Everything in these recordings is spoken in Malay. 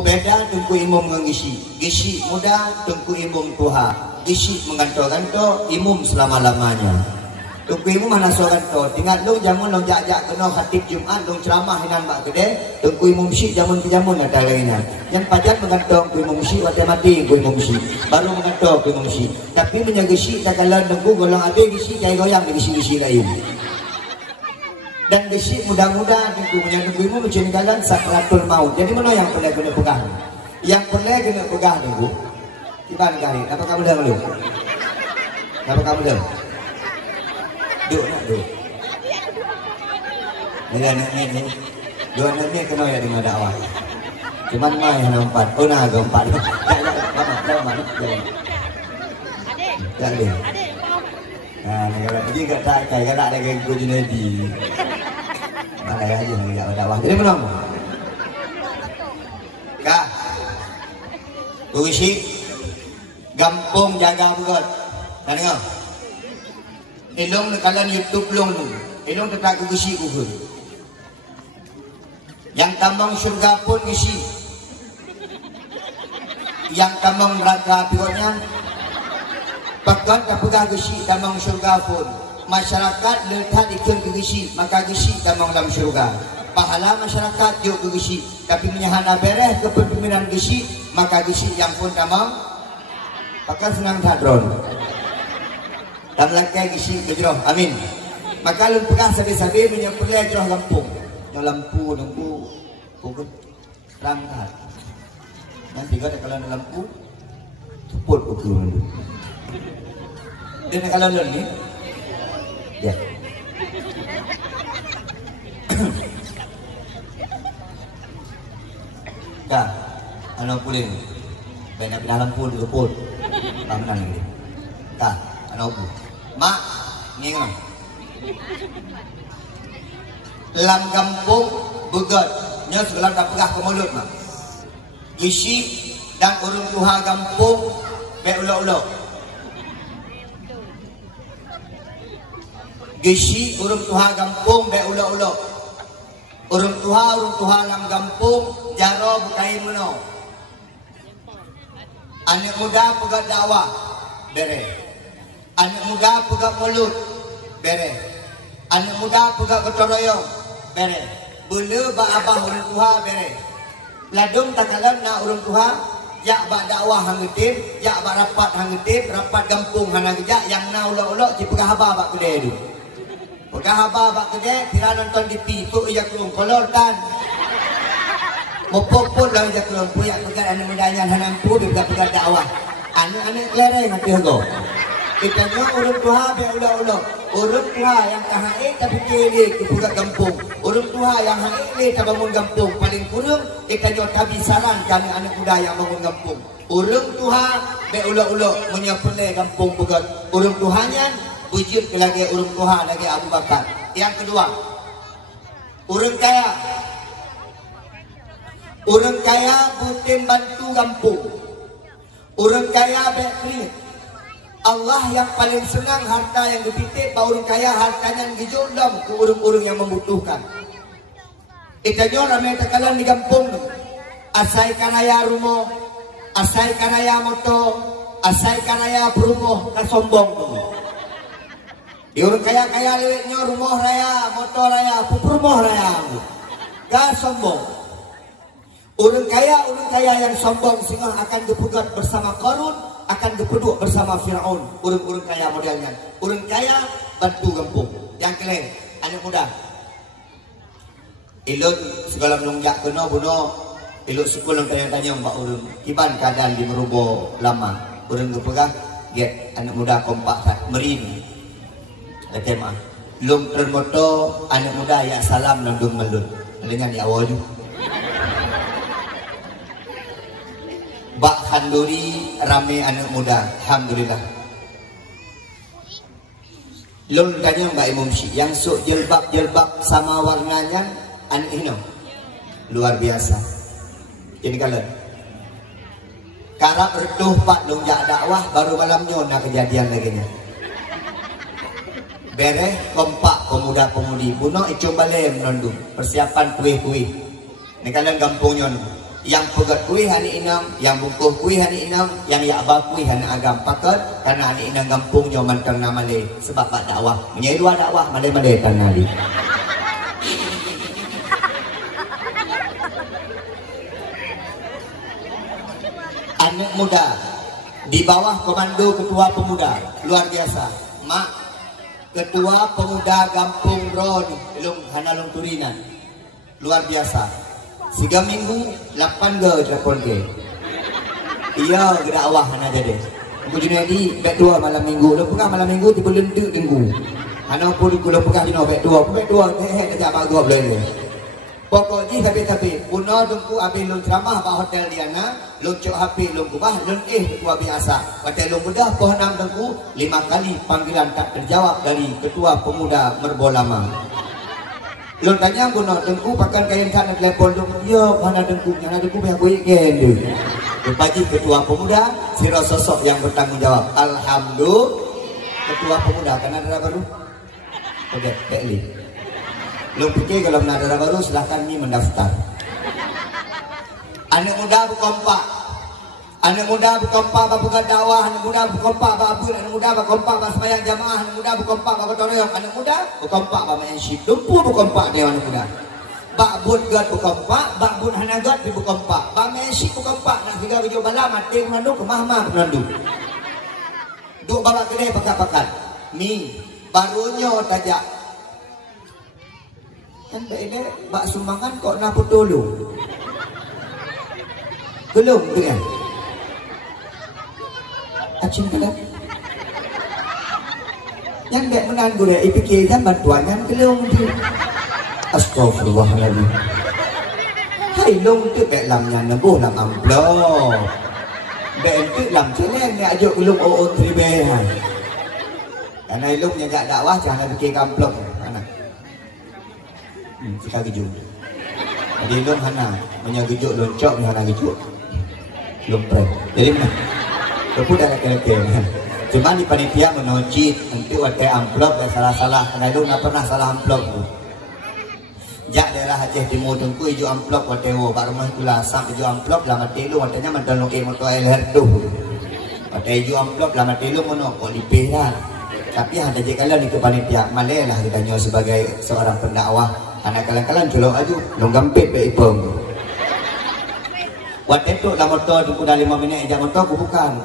beda tungku imum mengisi. Gisi muda tungku imum tuha. Gisi menganto-ganto imum selama-lamanya. Tungku imum mana so ganto. Tinggal lu jamun lu jak-jak kena khatib Jumat lu ceramah hinan bak gede. Tungku imum syik jamun ke jamun ada lainnya. Yang pajak menganto ku imum syik mati-mati ku imum syik. Baru menganto ku imum syik. Tapi menjaga syik tak kalau tungku golong habis gisi jai goyang gisi-gisi lain. Dan gesi mudah-mudah tunggu imum macam jalan sakratul maut. Jadi mana yang boleh kena pegang? Yang boleh kena pegang tunggu. Kita negari. Apa kamu dah belum? Apa kamu dah? Duk nak duk. Dia nak ni. Dua nak ni kena ya dengan dakwah. Cuman mai yang empat. Oh nah empat. Tak ada. Nah, kalau pergi kat tak kai kan ada geng ku Junedi. Mana aja enggak dakwah. Jadi menang. Kak. Uisi gampung jaga buat. Dan dengar. Elong nekalan YouTube long lu. Elong tetap uisi ukur. Yang tambang surga pun isi. Yang tambang neraka pokoknya pakat kapega gesi damang syurga pun masyarakat letak ikut ke gesi maka gesi damang dalam syurga pahala masyarakat yuk ke gesi tapi menyahana bereh kepemimpinan gesi maka gesi yang pun damang pakat senang hadron dan langkai gesi kejroh amin maka lu pegah sabi-sabi menyempurna jroh lampung lampu pukul rangkat nanti kalau ada lampu ceput pukul dulu. Dia kalau ni, ya. Kak, anak puling, banyak dalam pun pun, bangunan ni. Kak, anak bu, mak, ni kan. Dalam kampung begat, nya sekolah tak pegah ke mulut mak. Isi dan urung tuha kampung, beulok-ulok. Gisi urung tuha kampung be ulo-ulo. Urung tuha lam kampung jaro bukai meno. Anak muda pegat dakwah bere. Anak muda pegat mulut bere. Anak muda pegat gotong royong bere. Bela ba abah urung tuha bere. Ladung takalan na urung tuha ya ba dakwah hangedin, ya ba rapat hangedin, rapat kampung hanagja yang na ulo-ulo ci pegah abah ba gede du. Pegah apa bak kedek, kira nonton di TV tu ia kelung kolor kan. Mopok lah ia kelung puyak pegat anak mudanya hanampu dia pegat dakwah. Anak-anak lereng hati go. Kita nyo urung tuha be ulo-ulo. Urung tuha yang kahai tapi kiri ke pegat kampung. Urung tuha yang hai tak bangun kampung. Paling kurang kita nyo tabisaran kami anak muda yang bangun kampung. Urung tuha be ulo-ulo menyapule kampung pegat. Urung tuhanya wujud lagi urung tuha lagi Abu Bakar. Yang kedua, urung kaya butin bantu kampung. Urung kaya bekri. Allah yang paling senang harta yang dipitik, urung kaya hartanya yang dijodam ke urung-urung yang membutuhkan. Itanyo ramai tekalan di kampung. Asai kanaya rumah, asai kanaya moto, asai kanaya perumoh kasombong tu. Di orang kaya-kaya lewetnya rumah raya, motor raya, rumah raya. Gak sombong. Orang kaya yang sombong sehingga akan dipegat bersama Qarun, akan dipeduk bersama Fir'aun. Orang kaya modelnya. Orang kaya bantu kampung. Yang keleng, anak muda. Ilut segala menunggak kena bunuh. Ilut sekolah tanya-tanya mbak urun. Iban keadaan di merubo lama. Urun kepegah, get anak muda kompak merini. Tema lum termoto anak muda ya salam nandung melun dengan ya waju bak handuri rame anak muda alhamdulillah lum tanya mbak Imam Syih yang sok jilbab sama warnanya anak ini luar biasa ini kalian karena bertuh pak lungjak dakwah baru malamnya nak kejadian lagi nya bereh kompak pemuda-pemudi buno icung balem nondung persiapan kuih-kuih ini kalian kampungnya yang pegat kuih hani inam, yang bungkuh kuih hani inam, yang yakba kuih hani agam pakat, karena hani inam gampung nyoman kang namale sebab pak dakwah menyai dua dakwah male-male tanali. Anak muda di bawah komando ketua pemuda luar biasa. Mak ketua pemuda Gampung Road Lung Hanalung Turinan luar biasa. 3 minggu 8 ke 8 ke. Iya gerak awah hana jadi. Aku Junaidi bek 2 malam minggu. Lu pegang malam minggu tiba lentuk minggu. Hana pun aku lu pegang dino bek 2. Bek 2 tak tak bag 2 boleh. Pokoknya tapi puno dengku abis lun ceramah pak hotel Diana, lun cok HP lun kubah, lun ketua biasa. Hotel lun mudah pohon dengku 5 kali panggilan tak terjawab dari ketua pemuda Merbolama. Lun tanya puno dengku pakai kain tak nak telepon lun, ya mana dengku, yang dengku biar gue ikan tu. Bagi ketua pemuda, siro sosok yang bertanggung jawab. Alhamdulillah ketua pemuda karena ada baru. Oke, Bekli. Lu pikir kalau menadara baru silahkan ni mendaftar. Anak muda berkompak. Anak muda berkompak berpegang dakwah. Anak muda berkompak berbabul. Anak muda berkompak bersemayang jamaah. Anak muda berkompak bertoroyong. Anak muda berkompak bermainship. Lumpuh berkompak dia anak muda. Bakbun gad berkompak. Bakbun hanagat berkompak. Bermainship berkompak. Nak tiga video bala mati menandu kemah-mah menandu. Duk bawa kedai pakat-pakat. Mi barunya tajak. Kan ini bak sumbangan kok nak tolong belum tu ya acing kelak yang dek menanggu dek ipikir kan bantuan yang kelong tu astagfirullahaladzim hai long tu bek lamnya nebuh lam amplop bek tu lam celeng ni ajuk belum oo tribehan karena long yang gak dakwah jangan fikir amplop anak kita gejuk. Jadi lom hana menyagejuk loncok ni hana gejuk. Lom pre. Jadi mana? Lepas dah laki-laki. Cuma di panitia menocit untuk watai amplop dan salah-salah. Karena lom tak pernah salah amplop tu. Jak daerah Aceh Timur tengku hijau amplop watai wo. Pak rumah itulah sang hijau amplop lah mati lu watainya mantan lokai motor air tu. Watai hijau amplop lah mati lu mono kolipeh lah. Tapi ada je kalau di panitia malai lah ditanya sebagai seorang pendakwah. Anak kalang-kalang colok aju, long gampit be ipong. Waktu itu dalam motor tu dah 5 minit jam motor aku bukan.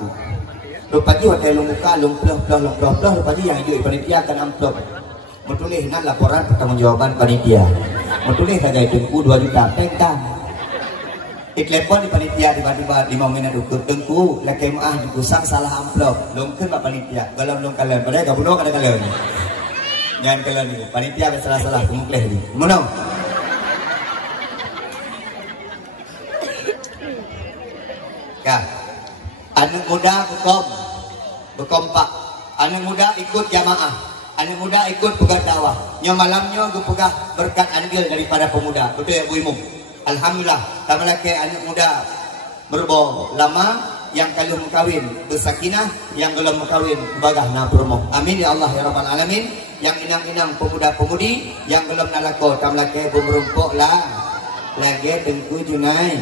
Lepas tu waktu long buka, long ploh, lepas tu yang hijau panitia akan amplop. Menulis nak laporan pertanggungjawaban panitia. Menulis saja tengku 2 juta pentang. Telepon di panitia tiba-tiba 5 minit ukur tengku, laki maah dikusang salah amplop. Long ke panitia, kalau long kalian pada gabuno kada kalian. Jangan kalian ni, panitia ada salah-salah kumuklah ni. Mana? Ya, anak muda berkompak. Anak muda ikut jamaah. Anak muda ikut pegang dakwah. Yang malamnya gue pegang berkat andil daripada pemuda. Betul ya Bu Imum? Alhamdulillah. Tak melaki anak muda berbo lama. Yang kalau berkahwin bersakinah, yang belum berkahwin bagah na promo. Amin ya Allah ya Rabbal Alamin. Yang inang-inang pemuda-pemudi yang belum nalako tam laki bemerumpuk lah. Lagi tengku Junai.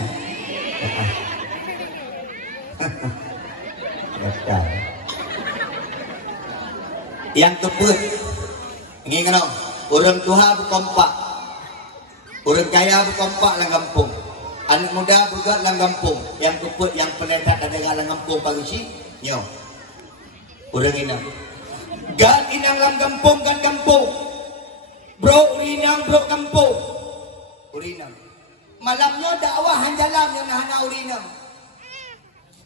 Yang kebut. Ini kena orang tua berkompak. Orang kaya berkompak lang kampung. Anak muda bergerak lang kampung. Yang keput, yang penetat ada lang kampung pagi si. Nyo. Orang inang. Gan inang lang kampung, gan kampung. Bro inang, bro kampung. Urinang. Malamnya dakwah hanjalam yang nahana urinang.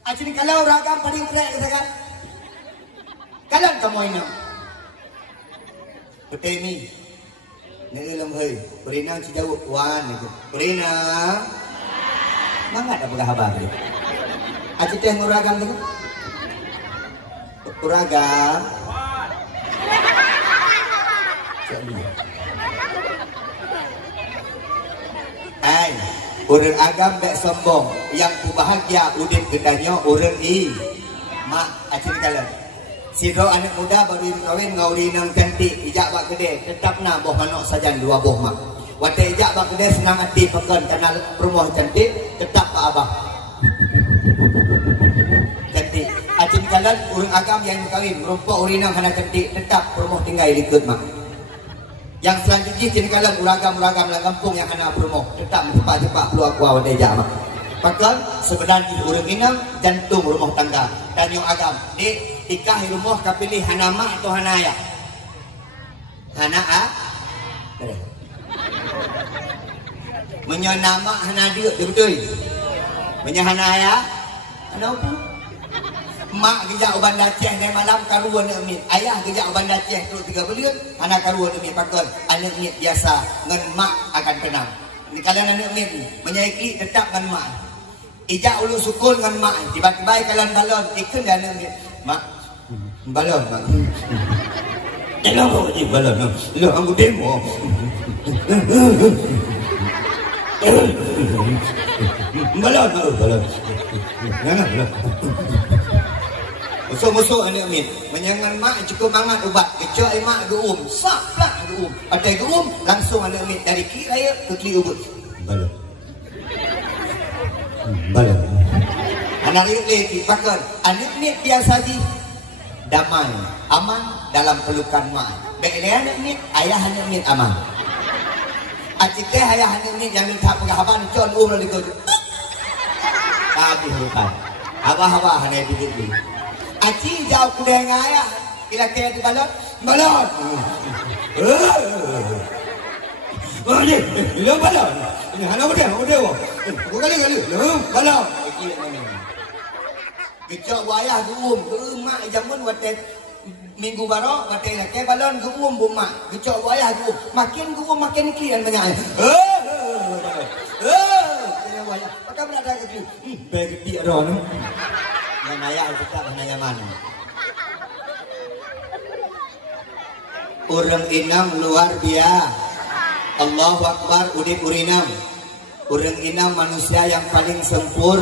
Acini kalau ragam paling keren katakan. Kalan kamu inang. Betul ni. Ngelam hei. Urinang si jauh. Wan itu. Urinang. Mana ada pegah habar ni? Acik teh nguragam tu? Uragam. Hai, urang agam dek sombong. Yang ku bahagia udin gedanya urang i. Mak acik kala. Siro anak muda baru kawin ngauri nang cantik ijak bak gede tetap na boh manok sajan 2 boh mak. Waktu ijak bak gede senang hati pekan kenal rumah cantik tetap abah. Cantik. Acing kalian urang agam yang kawin merupa urinang hana cantik tetap promoh tinggal ikut mak. Yang selanjutnya cini kalian uragam lang kampung yang hana promoh tetap cepat-cepat keluar kuah wadeja mak. Maka sebenarnya urang inang jantung rumah tangga dan yang agam di nikah rumah kapilih hana mak atau hana ayah. Hana a. Menyenama hana dia betul. Menyahana ayah. Hana apa? Mak kerja uban Aceh dari malam karuan amin. Ayah kerja uban Aceh terus 3 bulan. Anak karuan amin pakon. Anak ni biasa ngan mak akan tenang. Kalau anak amin menyaiki tetap ngan mak. Ijak ulu sukun ngan mak. Tiba-tiba kalian balon ikut dan amin. Mak balon mak. Jangan kau je balon. Lu aku demo. Balon. Jangan balon. Musuh-musuh anak amin menyangan mak cukup mangat ubat kecuali mak geum saklah geum pakai geum langsung anak amin dari kiri raya ke kiri ubud balon anak lelaki pakar anak amin biasa di damai aman dalam pelukan mak baiklah anak amin ayah anak amin aman acik ayah anak amin yang minta penghaban con lalu kau tapi hutan abah hanya dikit Aci jauh kuda yang ayah kira-kira di balon balon lu balon ini hana udah kali balon kecok wayah geum mak jamun watet minggu barok watet laki balon geum bumak kecok wayah geum makin kian banyak wayah maka berada ke bagi ron yang ayah kita nyaman. Urang inam luar biasa. Allahu Akbar udip urinam. Urang inam manusia yang paling sempur.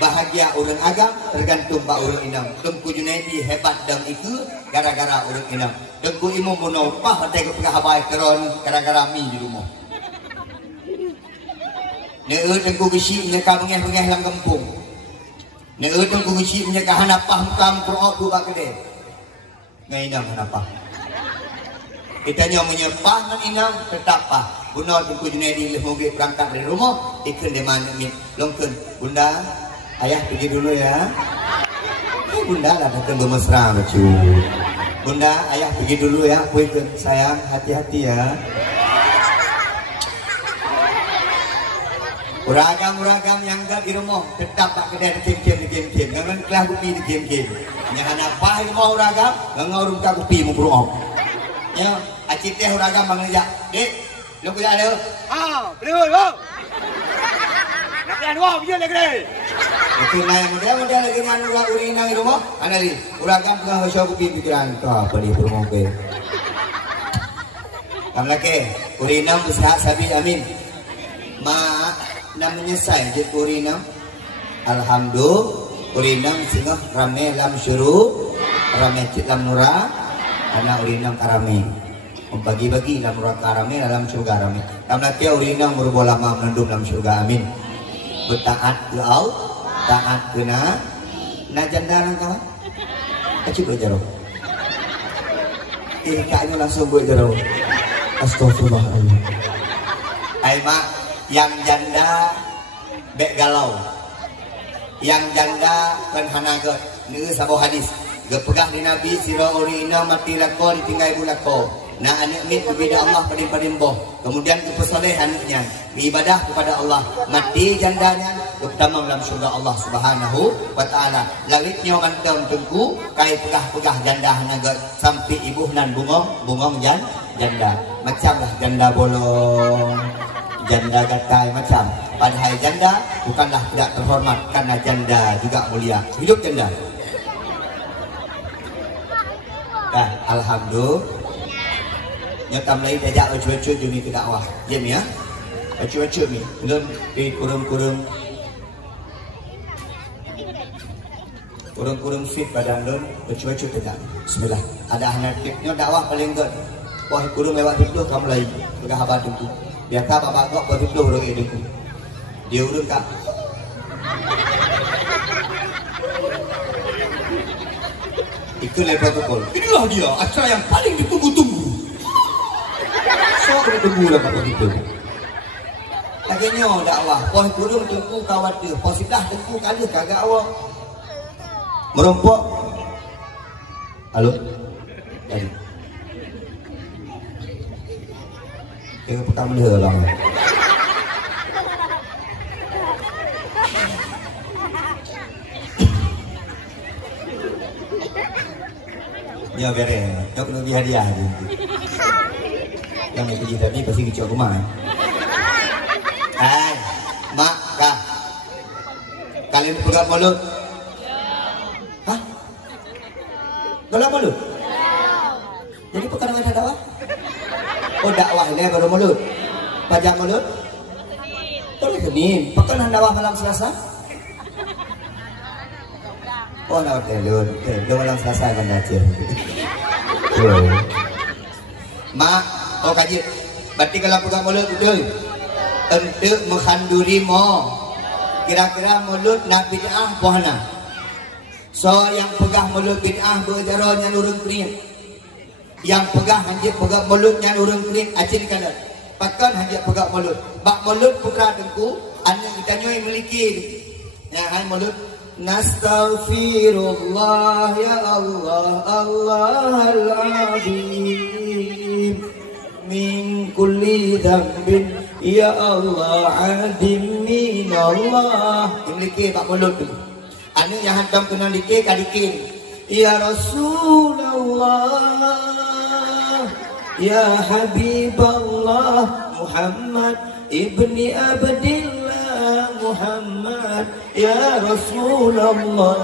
Bahagia urang agam tergantung ba urang inam. Dengku Junaidi hebat dan itu gara-gara urang inam. Dengku imam munopah hati ke habai keron gara-gara mi di rumah. Dengku besi nyeka bengeh-bengeh lang kampung. Neutong kunci punya kahanapah mukam kurok dua gede. Ngainam hanapah. Kita nyawa menyepah ngan inam tetap pah. Bunda tunggu Junaidi mobil berangkat dari rumah. Ikan di mana ni? Longken. Bunda, ayah pergi dulu ya. Bunda lah datang bermesra bacu. Bunda, ayah pergi dulu ya. Puikan sayang, hati-hati ya. Uragam yang ada di rumah tetap pak kedai di game. Jangan kelah kopi di game. Jangan apa rumah uragam, jangan urung ka kopi mau berong. Ya, acik teh uragam bangja. Dek, lu kuya ada. Beli wo. Nak wow, biar lagi. Oke, nah yang dia lagi nang urina di rumah. Ana li, uragam tengah hosyo kopi pikiran ka beli berong ke. Kamlake, urina usaha sabi amin. Ma namanya saya je urinam alhamdulillah urinam singah rame lam syuru rame cik lam nura karena urinam karame membagi-bagi lam nura karame dalam surga rame karena dia urinam berbola lama menendum dalam surga amin bertaat ke Allah taat kena najandaran kawan kecil berjaro kayaknya langsung berjaro astagfirullahaladzim ayo mak yang janda bek galau yang janda kan hanagot ni sabo hadis gepegah di nabi sira urina mati lako ditinggal ibu lako na anak mit berbeda Allah padim boh kemudian kepesoleh anaknya beribadah kepada Allah mati jandanya ketamam dalam surga Allah Subhanahu wa taala lawitnya kantong tengku kai pegah janda hanagot sampai ibu nan bungong janda macamlah janda bolong janda gatai macam padahal janda bukanlah tidak terhormat karena janda juga mulia hidup janda kan alhamdulillah nyotam lagi tajak cucu juni ke dakwah jem ya cucu ni belum di kurung fit badan lun cucu tajak bismillah ada anak tipnya dakwah paling good wah kurung lewat itu kamu lagi sudah habat itu biar tak bapak kok betul orang ini dia urut kak Itulah protokol. Inilah dia acara yang paling ditunggu-tunggu. So kena tunggu lah kalau gitu. Laganya dakwah, poh kurung tunggu kawat dia, poh sidah tunggu kali kagak awak. Merompok. Halo. Tadi. Yang pertama dia bang. Ya beres, kau kena beli hadiah je. Yang kerja tadi pasti kecil rumah. Hai, mak, kak. Kalian pegang mulut? Hah? Pegang mulut? Jadi pegang dengan dakwah? Oh dakwah ini baru mulut. Pajak mulut? Tolong Senin. Pegang dakwah malam Selasa? Oh nak telur, malam Selasa akan datang. Mak, oh kaji. Berarti kalau pegang mulut betul. Untuk menghanduri mo. Kira-kira mulut nak bid'ah pohana. So yang pegang mulut bid'ah berjaronya nurung kering. Yang pegang hanya pegang mulutnya nurung kering acin kanan. Pakan hanya pegang mulut. Bak mulut putra dengku, anda kita nyoi memiliki. Ya hai mulut. Nastaghfirullah ya Allah Allahal-azim min kulli dhanbin ya Allah adim min Allah. Memiliki bak mulut tu. Anu yang hantam kena dikir kadikin. Ya Rasulullah ya Habiballah Muhammad ibni Abdillah Muhammad ya Rasulullah.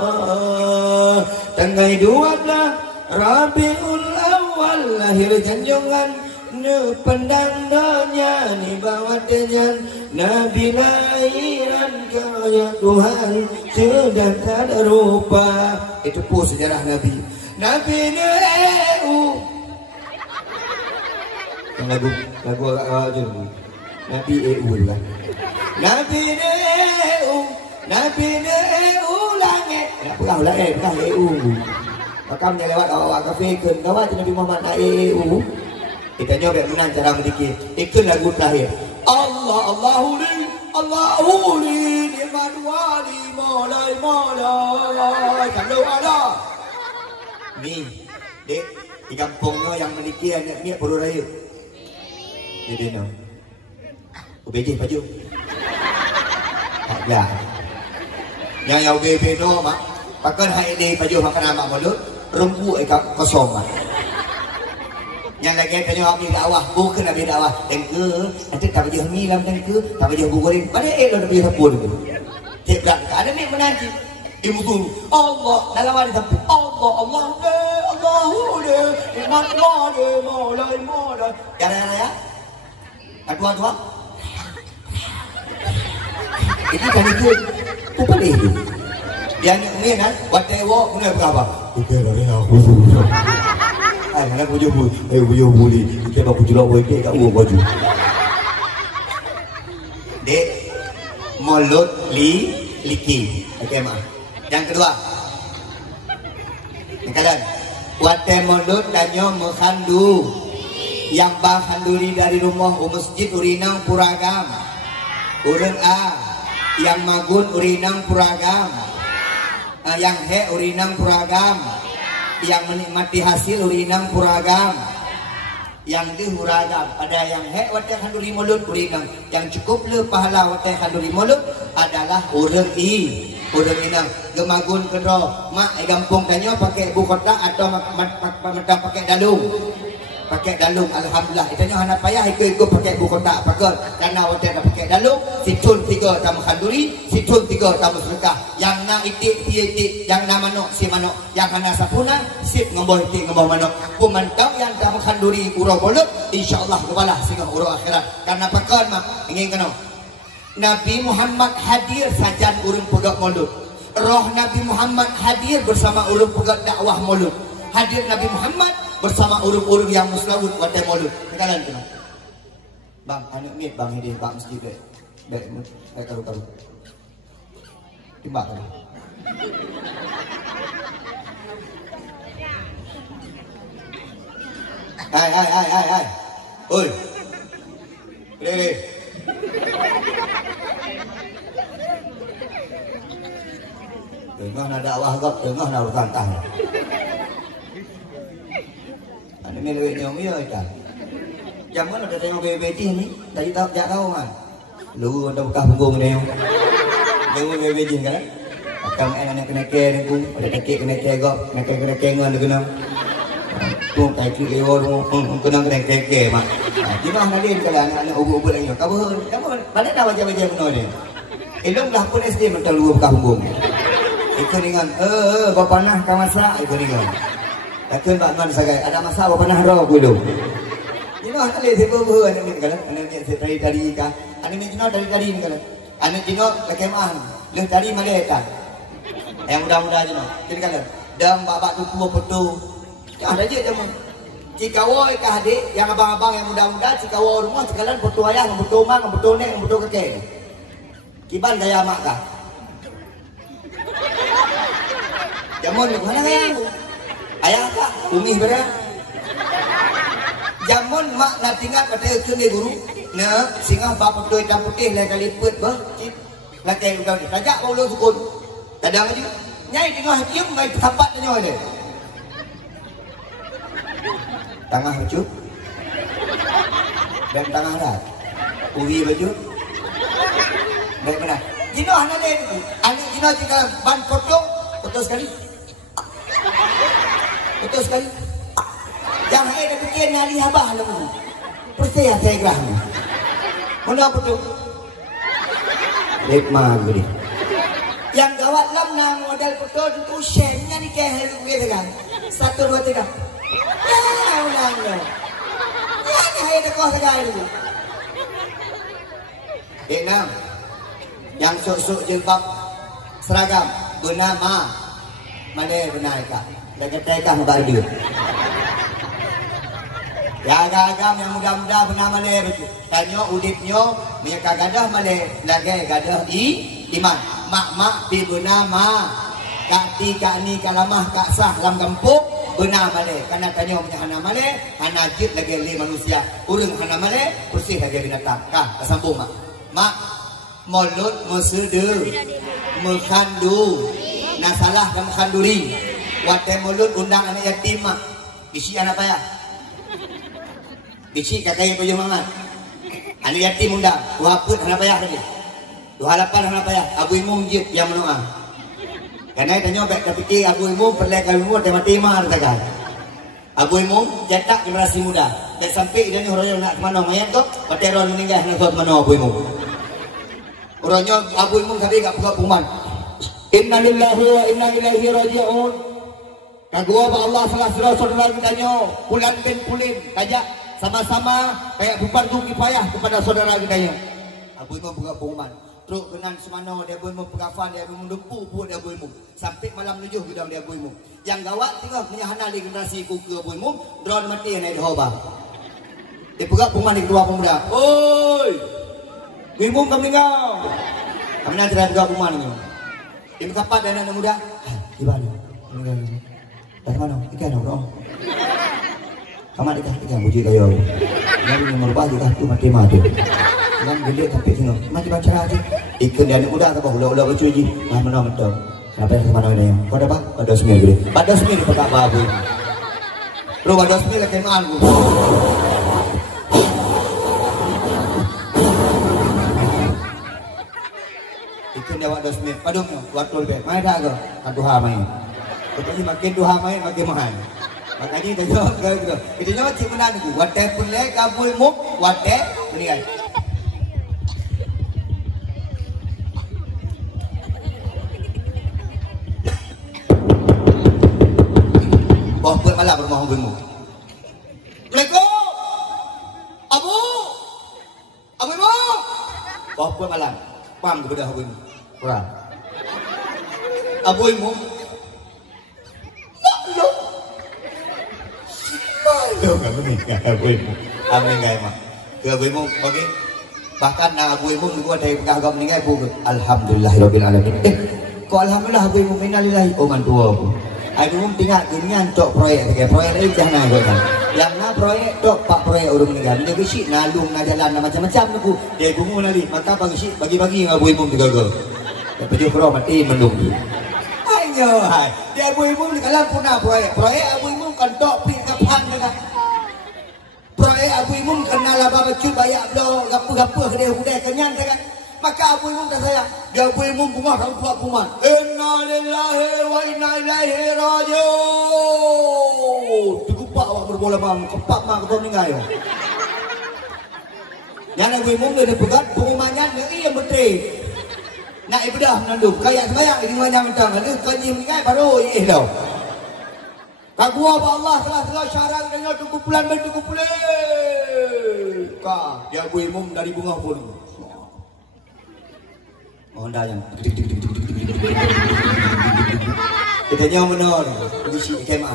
Tanggal 12 Rabiul Awal lahir janjungan ne pendandanya ni bawatnya Nabi lahiran kaya Tuhan sudah tak ada rupa. Itu pun sejarah Nabi. Nabi Nuh. Yang lagu agak awal je. Nabi EU lah. Nabi Nuh. Nabi Nuh langit. Nak pegang lah pegang EU. Makamnya lewat awak kafe ke kawat Nabi Muhammad EU. Kita nyoba menang cara mendikir. Ikut lagu terakhir. Allah Allahu li Allahu li ni'mal wali maulai maulai kalau ada. Ni dek di kampungnya yang mendikir anak ni perlu raya. Jadi no. Ubejih baju. Tak ya. Yang ubejih no mak. Pakai hari ini baju makan amak mulut. Rembu ikat kosong mak. Yang lagi tanya kami dakwah, bukan nabi dakwah. Tengke, nanti tak baju milam tengke, tak baju goreng. Pada elok nabi sabun. Tidak ada ni menanti. Ibu tu Allah dalam hadis sampai Allah Allah Allahu le iman le maulai maulai. Ya ya. Dua. Ini kan itu. Apa ni? Yang ni kan, wadah wo guna berapa? Bukan dari aku. Ay, anak baju buli. Kita baku julak weke kat uang baju. Dek, mulut liki. Okey mak. Yang kedua. Yang kalian, wate mulut danyo menghandu. Yang bah handuri dari rumah masjid urinang puragam. Urang a. Yang magun urinang puragam. Yang he urinang puragam. Yang menikmati hasil urinang puragam, yang dihuragam. Ada yang hek watai handuri mulut urinang, yang cukup le pahala watai handuri mulut adalah urang inang gemagun kedro mak gampung tanya pakai ibu kota atau macam pakai dalung. Alhamdulillah itanya hana payah ikut pakai ibu kota pakai karena watai dah pakai dalung. Situn 3 tamu handuri, situn 3 tamu sedekah. Yang na itik itik, yang na manok si manok, yang hana sapuna sip ngomboh itik ngomboh manok. Pemantau yang tamu handuri urang mulut insyaallah kebalah sehingga urang akhirat. Karena pakai mak ingin kena Nabi Muhammad hadir sajan urang pegang mulut. Roh Nabi Muhammad hadir bersama urang pegang dakwah mulut. Hadir Nabi Muhammad bersama urang-urang yang muslawut watai mulut. Kalian kena. Bang, anak ni bang ini bang mesti baik karu-karu. Timbak kan. Hai. Oi. Deh. Tengah nak dakwah kau, tengah nak bertantang. Ada melewet nyom ya kan. Jam mana ada tengok bebeti ni? Tadi tahu jak kau kan. Lu ada bekas punggung ni. Tengok bebeti kan. Akan anak kena care ni ku, ada kekek kena care kau, kena care ngan kena. Tu kai ki ewo kena kekek mak. Gimana nak dia kalau anak ubur-ubur lagi. Kamu mana dah baca-baca benar ni. Elok dah pun SD mental lu bekas punggung. Ikut dengan bapa nah kau masak ikut dengan. Takkan bak man sagai ada masak bapa nah ro aku lu. Ini ada le sebo anak ni kalau anak ni tadi ka. Anak ni jino tadi ni kalau. Anak jino lekemah. Leh tadi malaikat. Yang muda-muda jino. Jadi kalau dam babak tu tua foto. Ada je jamu. Jika woi ka adik yang abang-abang yang muda-muda jika woi rumah sekalian foto ayah, foto mak, foto nek, foto kakek. Kiban gaya mak kah? Jamun mana gaya? Ayah kak, umi berapa? Jamun mak nak tinggal pada sungai guru. Nah, singa bapa putih hitam putih lai kali put bah. Lakai kau ni. Tajak bau lu sukun. Kadang aja. Nyai tengah cium mai tapat nyo dia. Tengah baju. Dan tengah dah. Uwi baju. Baik mana? Jino anak dia tu. Anak jino jika ban foto sekali. Foto sekali. Jangan ada fikir nyari abah lu. Pasti ya saya gerah. Mana foto? Lekma gini. Yang gawat lam nang model foto itu share-nya ni kayak gitu kan. 1 2 3. Ya ulang lo. Ya hai dekoh segai dulu. Enam. Yang sok-sok jilbab seragam bernama mana benar kak? Dekat kah baju. Ya agam yang muda-muda bernama le betul. Tanyo udipnyo mereka gadah male lagi gadah iman. Mak-mak pi bernama kak ti kak ni kalamah kak sah lam kampung bernama le. Karena tanyo punya hana male, hana jit lagi le manusia. Urang hana male, bersih lagi binatang. Kah, tersambung mak. Mak mulut mesudu mengkandu nasalah dan mengkanduri. Watai mulut undang anak yatim mak. Bisi anak payah. Bisi kakak yang baju mangat. Anak yatim undang. Waput anak payah tadi. 28 anak payah. Abu imum jip yang menua. Karena tanya baik terfikir Abu imum perlahan imum tema-tema katakan. Abu imum cetak generasi muda. Dan sampai dia ni orang nak ke mana mayat tu, pakai orang meninggal nak ke mana Abu imum. Orangnya Abu imum tadi enggak buka puman. Innalillahi wa inna ilaihi raji'un. Kagua ba Allah saudara-saudara kita nyo, pulan bin pulin, kajak sama-sama kayak membantu kifayah kepada saudara kita nyo. Abu imum buka puman. Teruk kenan semana dia Abu imum pegafan dia Abu imum depu buat dia Abu imum. Sampai malam 7 gudang dia Abu imum. Yang gawat tengah punya hana di generasi kuku Abu imum, drone mati naik hoba. Dia pegang puman di kedua pemuda. Oi! Imum kami kau. Kami nak terhadap pegang puman ni. Dia berkapat dan anak muda. Di mana? Dari mana? Ikan orang. Kamu ikan buji kayu. Nabi nomor baju tu mati. Dan gede tapi tengok mati baca lagi. Ikan dan anak muda ke bawah ulah baca je. Mana betul. Sampai ke mana ni? Kau ada apa? Pada semua gede. Pada semua ni pegang babu. Lu pada semua lagi makan bu. Ikan dia wadah semua. Padungnya waktu lebih. Mana dah ke? Kan Tuhan main. Betul makin Tuhan main makin mahal. Makanya kita jawab gitu. Kita jawab cik menang tu. Wadah pun leh kabul muk. Wadah meninggal. Bawah buat malam rumah hubungmu. Assalamualaikum. Abu ibu. Bawah buat malam. Pam kepada hubungmu. Kurang. Abu ibu. Maklum kan meninggal Abu ibu. Meninggal mak. Ke Abu ibu bagi. Bahkan Abu ibu juga ada yang meninggal pun. Alhamdulillahirabbil alamin. Kok alhamdulillah Abu Imam innalillahi wa man tua aku. Abu Imam tinggal dengan tok proyek ke proyek lain jangan aku kan. Yang na proyek tok pak proyek orang meninggal. Dia bisi nalung na jalan macam-macam tu. Dia bungu nali maka bagi-bagi Abu Imam juga go. Tapi dia pro mati menung. Ayo hai. Dia Abu Imam kalau punah proyek Abu Imam kan tok pi kapan dah. Proyek Abu Imam kenal apa bacut banyak blo gapo-gapo dia udah kenyang kan. Maka Abu Imam kata saya, dia Abu Imam bunga kamu buat kuman. Inna lillahi wa inna ilaihi raji'un. Tergupak awak berbola bang, kepak mak kau meninggal ya. Yang Abu Imam dia pegat pengumumannya dari yang betul. Nak ibadah menanduk, kayak sembahyang di mana mentang, ada kaji meninggal baru ini tau. Kagua apa Allah telah syarang dengan kumpulan kumpulan. Kah, dia Abu Imam dari bunga pun. Honda yang katanya menor gisi kemah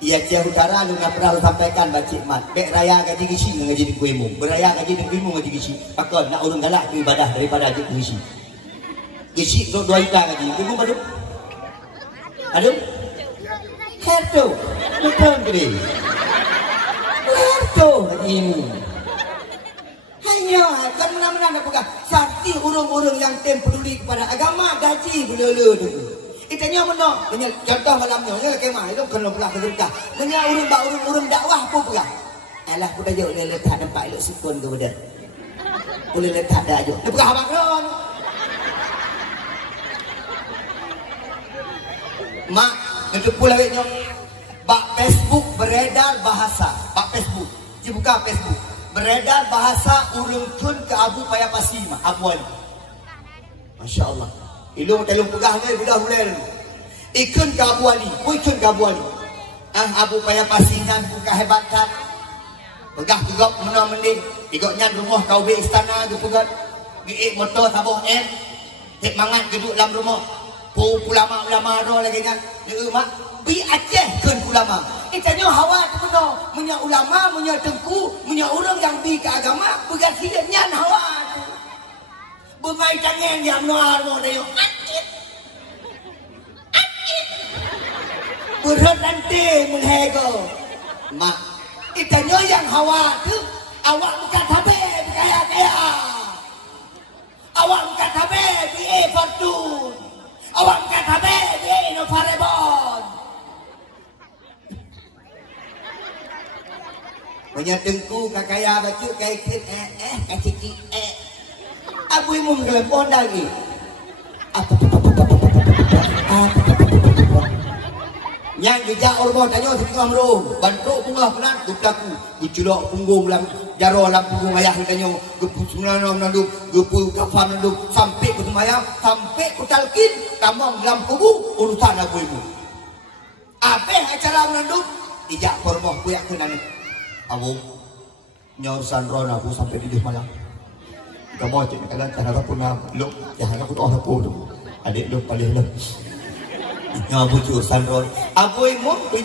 ia cia utara lu ngapra lu sampaikan bacik mat bek raya gaji gisi ngaji di kuimu beraya gaji di kuimu ngaji gisi pakon nak urung galak ke ibadah daripada gaji gisi tu dua ita gaji kuimu padu aduh kerto betul gede kerto gajimu hanya kan mana-mana nak pegang sakti urung-urung yang peduli kepada agama gaji bela-bela tu. Itanya mana? Dengan contoh malamnya ya kemah itu kena pula keduka. Dengan urung dakwah pun pegang. Alah budak je boleh letak tempat elok sukun ke budak. Boleh letak dah je. Dia pegang abang kan. Mak, itu pula lagi bak Facebook beredar bahasa. Bak Facebook. Dia buka Facebook. Beredar bahasa urung cun ke Abu Payah Pasi mah Abu Ali. Masya Allah. Ilmu telung pegah ni budak hulel. Ikun ke Abu Ali, ikun ke Abu Ali. Abu Payah Pasi nan buka hebatan. Pegah gegok mana mending. Igoknya rumah kau be istana ke pegat. Giik motor tabuh Tek mangat duduk dalam rumah. Ulama ro lagi kan. Dia mak bi Aceh kun ulama. Itanya hawa tu benar. Punya ulama, punya tengku, punya orang yang bi ke agama, begat hidupnya hawa tu. Bengai tangan dia menuar mo dia. Acit. Berat nanti menghego. Mak, itanya yang hawa tu awak bukan tabe kaya. Awak bukan tabe bi Fortune. Awak bukan tabe bi Innovarebon. Punya tengku kakaya baca kaikit kaciki Abu Imam telepon lagi. Yang dijak orang tanya setengah merum bantuk bunga penan gutaku diculok punggung lam jaro lam punggung ayah tanya gepu sunana menanduk gepu kafan menanduk sampai ke semayang sampai ke talqin tamang dalam kubur urusan Abu Imam. Apa acara menanduk dijak kormoh kuyak kenan Abu nyorusan ron aku sampai 7 malam. Kamu cik kalian cara pun nak luk jangan aku tahu aku tu. Adik luk paling luk. Nyabu jurusan ron. Abu Imam 7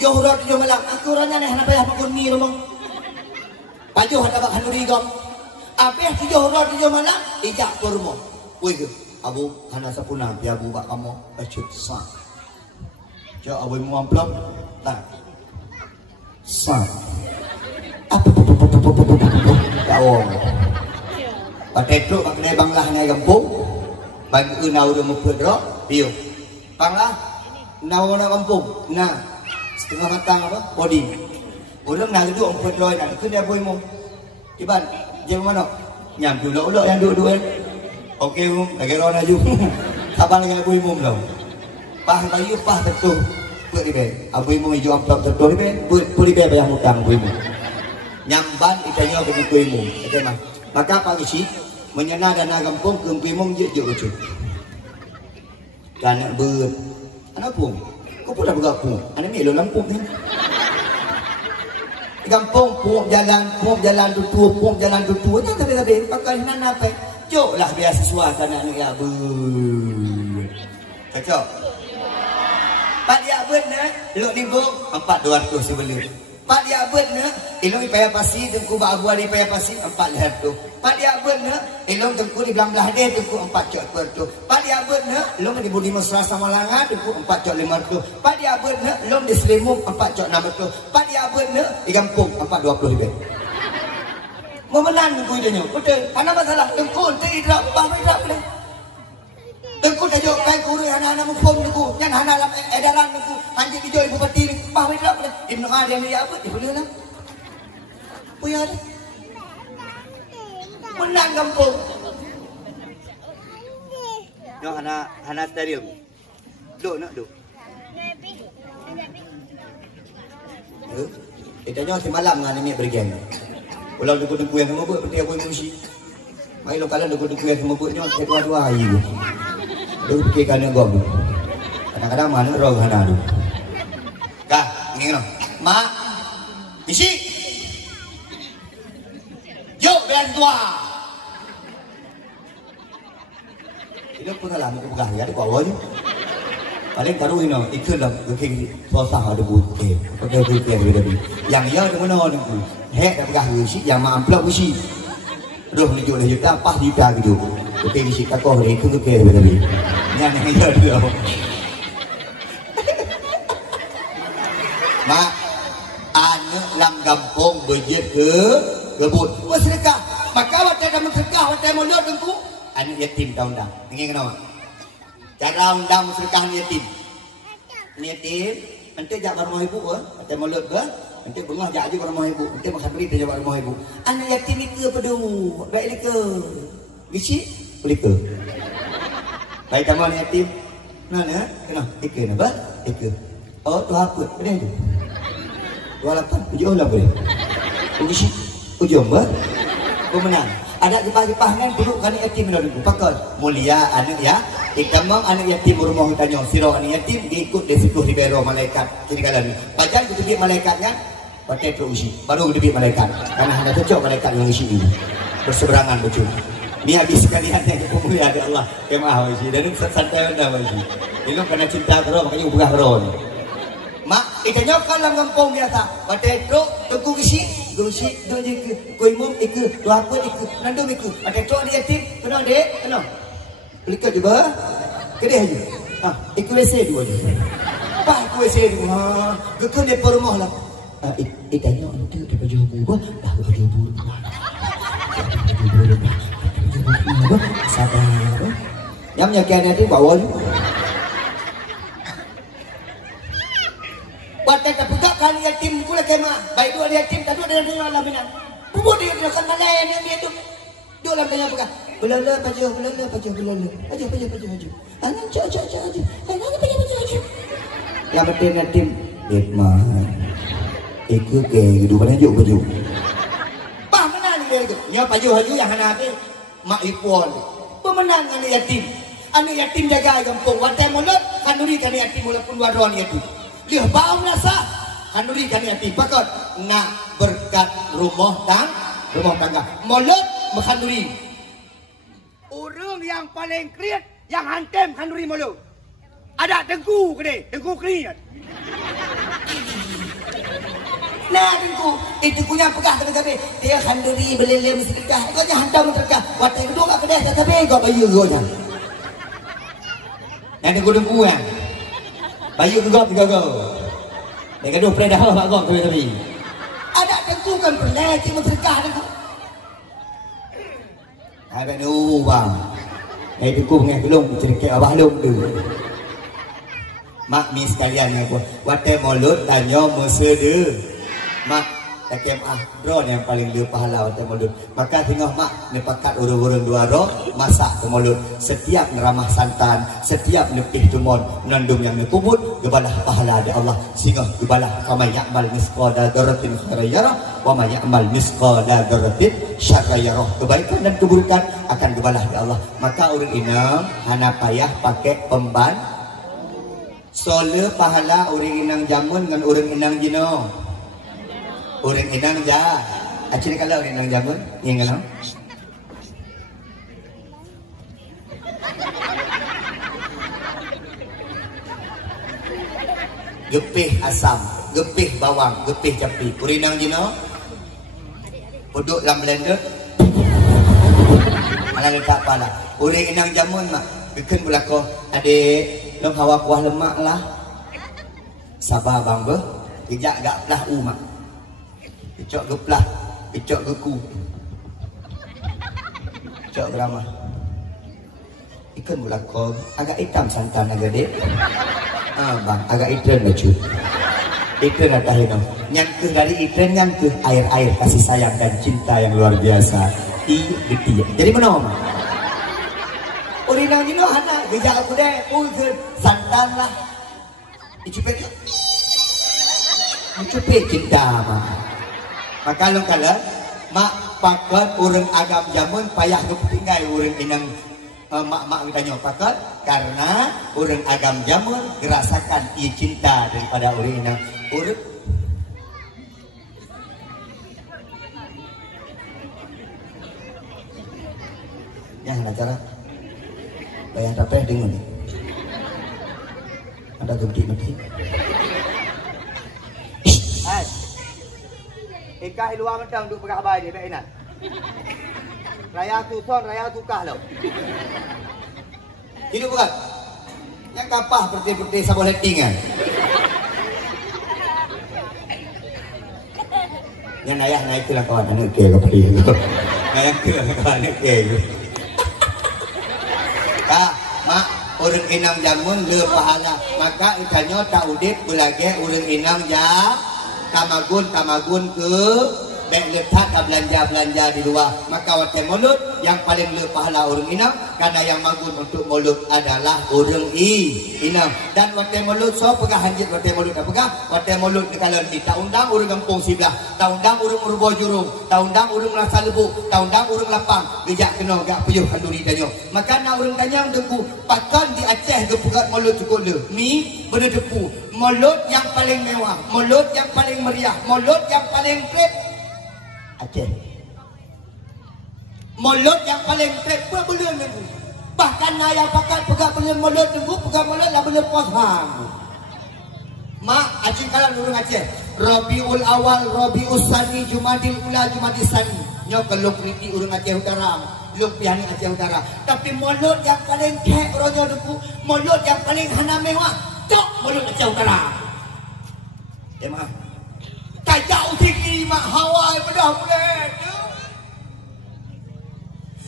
malam. Aku orangnya nih nak payah makun ni rumah. Pajuh ada bak handuri gam. Apa 7 malam ijak ke rumah. Woi ke Abu hana sapuna biar Abu bak kamu acut sah. Cak Abu Imam amplop tak. Sah. Kawong pakai truk pakai banglah naik kampung bagi nau dia mempedro piu banglah nau nak kampung nah setengah matang apa body orang nak duduk mempedro nak itu dia boy mu iban jam mana nyam dulu yang duduk okey mu lagi ron aju kapan lagi boy mu belum pah bayu pah tentu buat di be abu mu hijau amplop tentu di be boleh be bayar hutang boy mu nyamban itanya ke bukuimu okay, maka Pak Isi menyena dana kampung ke bukuimu je ucu dan ber anak pun kau pun dah bergabung anak ni lo lampung ni kampung pun jalan tutup ni tadi pakai nana apa jok lah beasiswa tanah ni ya cocok Pak dia benar lo libur 4,200 sebelum Pak dia beuna ilong ipaya pasi tengku ba abu ali ipaya pasi 4 leher tu. Pak dia beuna ilong tengku di belah dia tengku 4 cok per tu. Pak dia beuna ilong di budi mesra sama langa tengku 4 cok 5 tu. Pak dia beuna ilong di Selimut 4 cok 6 tu. Pak dia beuna di kampung 420 lebih. Memenan tengku idenya. Betul. Karena masalah tengku teh idrak bah idrak boleh. Tengku tajuk kai guru anak-anak mufum tengku. Yang anak dalam edaran tengku. Anjing hijau ibu peti ni. Bah idrak boleh. Ibnu Adam ni apa? Dia boleh lah. Punya ada. Menang kampung. No, anak steril. Duk nak duk. Kita nyawa si malam dengan ni bergeng. Ulang dengku yang semua buat peti aku emosi. Mai lo kalian dengku yang semua buat nyawa kedua-dua hari. Lu fikir kan gua. Kadang-kadang mana roh hana tu. Kah, ini no. Mak. Isi. Yo belan tua. Itu pun lah muka pegang ya, di bawah je. Paling baru ini, ikut lah, kekeng susah ada buat. Pakai buat tadi. Yang ia di mana orang tu? Hek dah pegang isi, yang mamplok isi. Aduh, ni jual juta, pas juta gitu. Kekeng isi kakoh ni, ikut kekeng tadi. Yang ia tu. Mak, anak lam kampung berjet ke kebun. Wah sedekah. Maka waktu dah sedekah, waktu mau lihat dengku. Anak yatim undang. Ingin kenapa? Cara undang sedekah yatim. Yatim, nanti jak rumah ibu ke? Atau mulut ke? Nanti bengah jak aja rumah ibu. Nanti makan beri dia rumah ibu. Anak yatim ni ke pedung? Baik ni ke? Gisi? Boleh ke? Baik kamu anak yatim. Mana? Kena? Ika nak ber? Ika. Oh, tu apa? Kena tu. 28, 7 lah boleh. Gisi? Ujung ber? Pemenang. Ada kepah-kepah kan duduk anak yatim dulu. Pakar mulia anak ya. Ikamang anak yatim rumah tanya sirah anak yatim diikut di situ di bero malaikat. Kini kalian pajan diberi malaikatnya pakai terusi. Baru diberi malaikat. Karena ada cocok malaikat yang isi ini. Berseberangan betul. Ni habis sekalian yang mulia ada Allah. Kemah isi dan santai dah isi. Ini karena cinta terus makanya ubah roh ni. Mak, itanya kalau kampung biasa. Pakai truk tengku isi. Gusi, dua je koi mum ikut, dua apa ikut, nandum ikut. Ada tok dia yatim, kena dek, kena. Belikat juga, kedih aja. Ikut WC dua je. Pak ikut WC dua. Gekun dia perumah lah. Tanya nanti dia baju buah, dah baju buah. Sabar. Yang nyakian nanti bawa ni. Batai tak pegang kali yatim pula kemah. Baik dua yatim, tak dua dia dalam minang. Bubur dia kan malai yang dia tu. Dua dalam minang pegang. Belala baju, belala baju, belala. Baju. Anak cak aja. Anak baju. Yang penting yatim hikmah. Ikut ke kehidupan aja baju. Bah mana ni dia tu? Nya baju haju yang hana apa? Mak ipon. Pemenang anak yatim. Anak yatim jaga kampung. Watai mulut kanuri kan yatim mulut pun wadon yatim. Dia bau rasa kanuri kan yatim pakot nak berkat rumah tangga mulut mengkanuri orang yang paling kriat yang hantem kanuri mulut ada dengku gede dengku kriat nah dengku itu punya pegah tapi dia kanuri belele sedekah kau jangan hantam sedekah watai kedua kat kedai tapi kau bayu gonya yang dengku kan bayu juga tiga go. Mereka dua pernah dah pak gom tapi. Ada tentu kan pernah cuma sedekah tu. Ada ni bang. Itu ku ngeh belum cerita abah lum tu. Mak mi sekalian aku. Watai mulut tanya musede. Mak takem drone yang paling dia pahala watai mulut. Maka tengok mak nepakat urun-urun dua roh masak ke mulut. Setiap neramah santan, setiap nepih tumon, nandum yang nekubut, gebalah pahala di Allah. Sehingga gebalah kama ya'mal misqala dzarratin khairan yarah wa ma ya'mal misqala dzarratin syarran yarah. Kebaikan dan keburukan akan gebalah di Allah. Maka urang ina hana payah pakai pemban. Soale pahala urang inang jamun dengan urang inang jino. Urang inang ja. Acik kalau urang inang jamun, yang kalau gepih asam gepih bawang, gepih capi. Urinang jino, uduk dalam blender. Mana letak pala. Uring inang jamun mak. Bikin belako. Adik, long hawa kuah lemak lah. Sabar bang ber. Kejak gak pelah mak. Kecok geplah, kecok geku. Kecok beramah. Ikan belako. Agak hitam santan agak dek. Bang, agak ikan baju. Ikan ada hino. Nyangkeh dari ikan, nyangkeh air-air kasih sayang dan cinta yang luar biasa. Iya. Jadi mana om? Urinang gino anak gejak aku deh, ulun santan lah. Icupet, cinta mah. Maka lo kala, mak pakat orang agam jamun payah ketinggai orang inang mak kita pakat karena orang agam jamun gerasakan ia cinta daripada orang inang urut. Yang acara bayang rapeh dengung nih. Ada gede-gede. Ikan luar mentang duk pegang bayi ni, baik nak. Raya tuson, raya tukah lo. Ini bukan. Yang kapah berarti sabun lettingan. Yang ayah naik ke kawan anak ke apa dia tu. Naik ke kawan anak ke. Kak, mak orang inang jamun le pahala. Maka ikannya tak udip belage orang inang jam. Tamagun ke bek letak tak belanja di luar. Maka watai mulut yang paling le pahala orang inam. Karena yang magun untuk mulut adalah orang inam. Dan watai mulut so pegah hanjit watai mulut tak pegah. Watai mulut kalau di tak undang orang kampung sebelah. Tak undang orang urbo jurung. Tak undang orang rasa lebu. Tak undang orang lapang. Bijak kena gak puyuh kanduri tanyo. Maka nak orang tanya dengku. Pakan di Aceh ke pegat mulut cukup le. Mi berdepu. Mulut yang paling mewah, mulut yang paling meriah, mulut yang paling trip Aceh. Mulut yang paling trip apa belum nunggu. Bahkan ayah pakat pegang belum mulut nunggu, pegang mulut lah belum puas hang. Mak, acing kalah nurung Aceh. Rabiul Awal, Rabiul Sani, Jumadil Ula, Jumadil Sani. Nyok keluk riti urung Aceh Utara. Luk piani Aceh Utara. Tapi mulut yang paling kek ronyo nunggu, mulut yang paling hana mewah. Cok mulut Aceh Utara. Ya mak. Kajau tinggi mak Hawaii bedah boleh.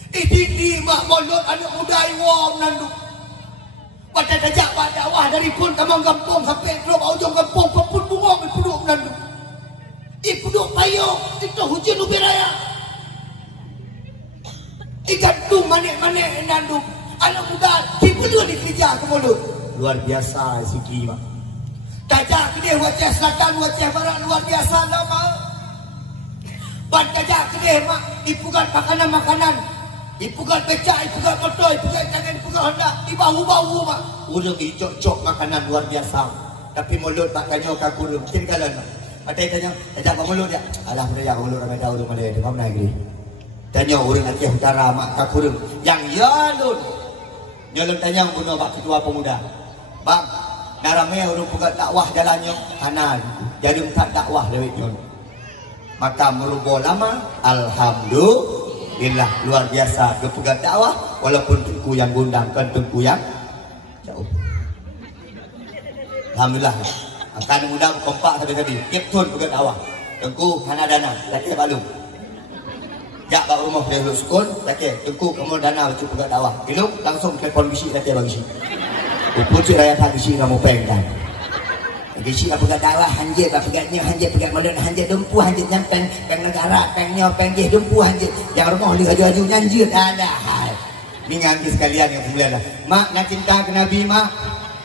Tinggi mak mulut anak muda iwam nandu. Pada dajak pada dakwah dari pun kamang kampung sampai drop ujung kampung pun bungong ipuduk nandu. Ipuduk payung itu hujan ubi raya. Ikantung manik-manik nandu. Anak muda tiba-tiba dikejar ke mulut. Luar biasa segi mak. Dajak kedih wajah selatan, wajah barat luar biasa lama. Ban dajak kedih mak, ipukan makanan-makanan. Ipukan becak, ipukan motor, ipukan tangan, ipukan Honda. Di bahu-bahu mak. Udah dicok-cok makanan luar biasa. Tapi mulut mak kanyo kakurung. Mungkin kalian mak. Patai tanya, dajak pak mulut ya. Alhamdulillah mulut ramai tahu rumah dia. Dia mana lagi? Tanya orang Aceh Utara mak kakurung. Yang yalun. Nyolong tanya bunuh pak ketua pemuda. Bang, naramai orang pegat dakwah jalannya kanan. Jadi tak dakwah lewat nyon. Maka merubah lama, alhamdulillah luar biasa ke pegat dakwah walaupun tengku yang gundang kan tengku yang jauh. Alhamdulillah. Akan mudah kompak tadi. Keptun pegat dakwah. Tengku hana dana, laki balung. Jak bak rumah dia duduk sukun, laki tengku kamu dana baca pegat dakwah. Iluk langsung telefon bisi laki bagi bisi. Pucuk raya tak bisi kamu pengkan. Bisi apa pegat dakwah hanjit apa pegatnya hanjit pegat mulut hanjit dempu hanjit nyampen peng negara pengnya penggih dempu hanjit. Yang rumah dia aju-aju nyanjut ada hal. Ni nganggi sekalian yang mulia lah. Mak nak cinta ke Nabi mak.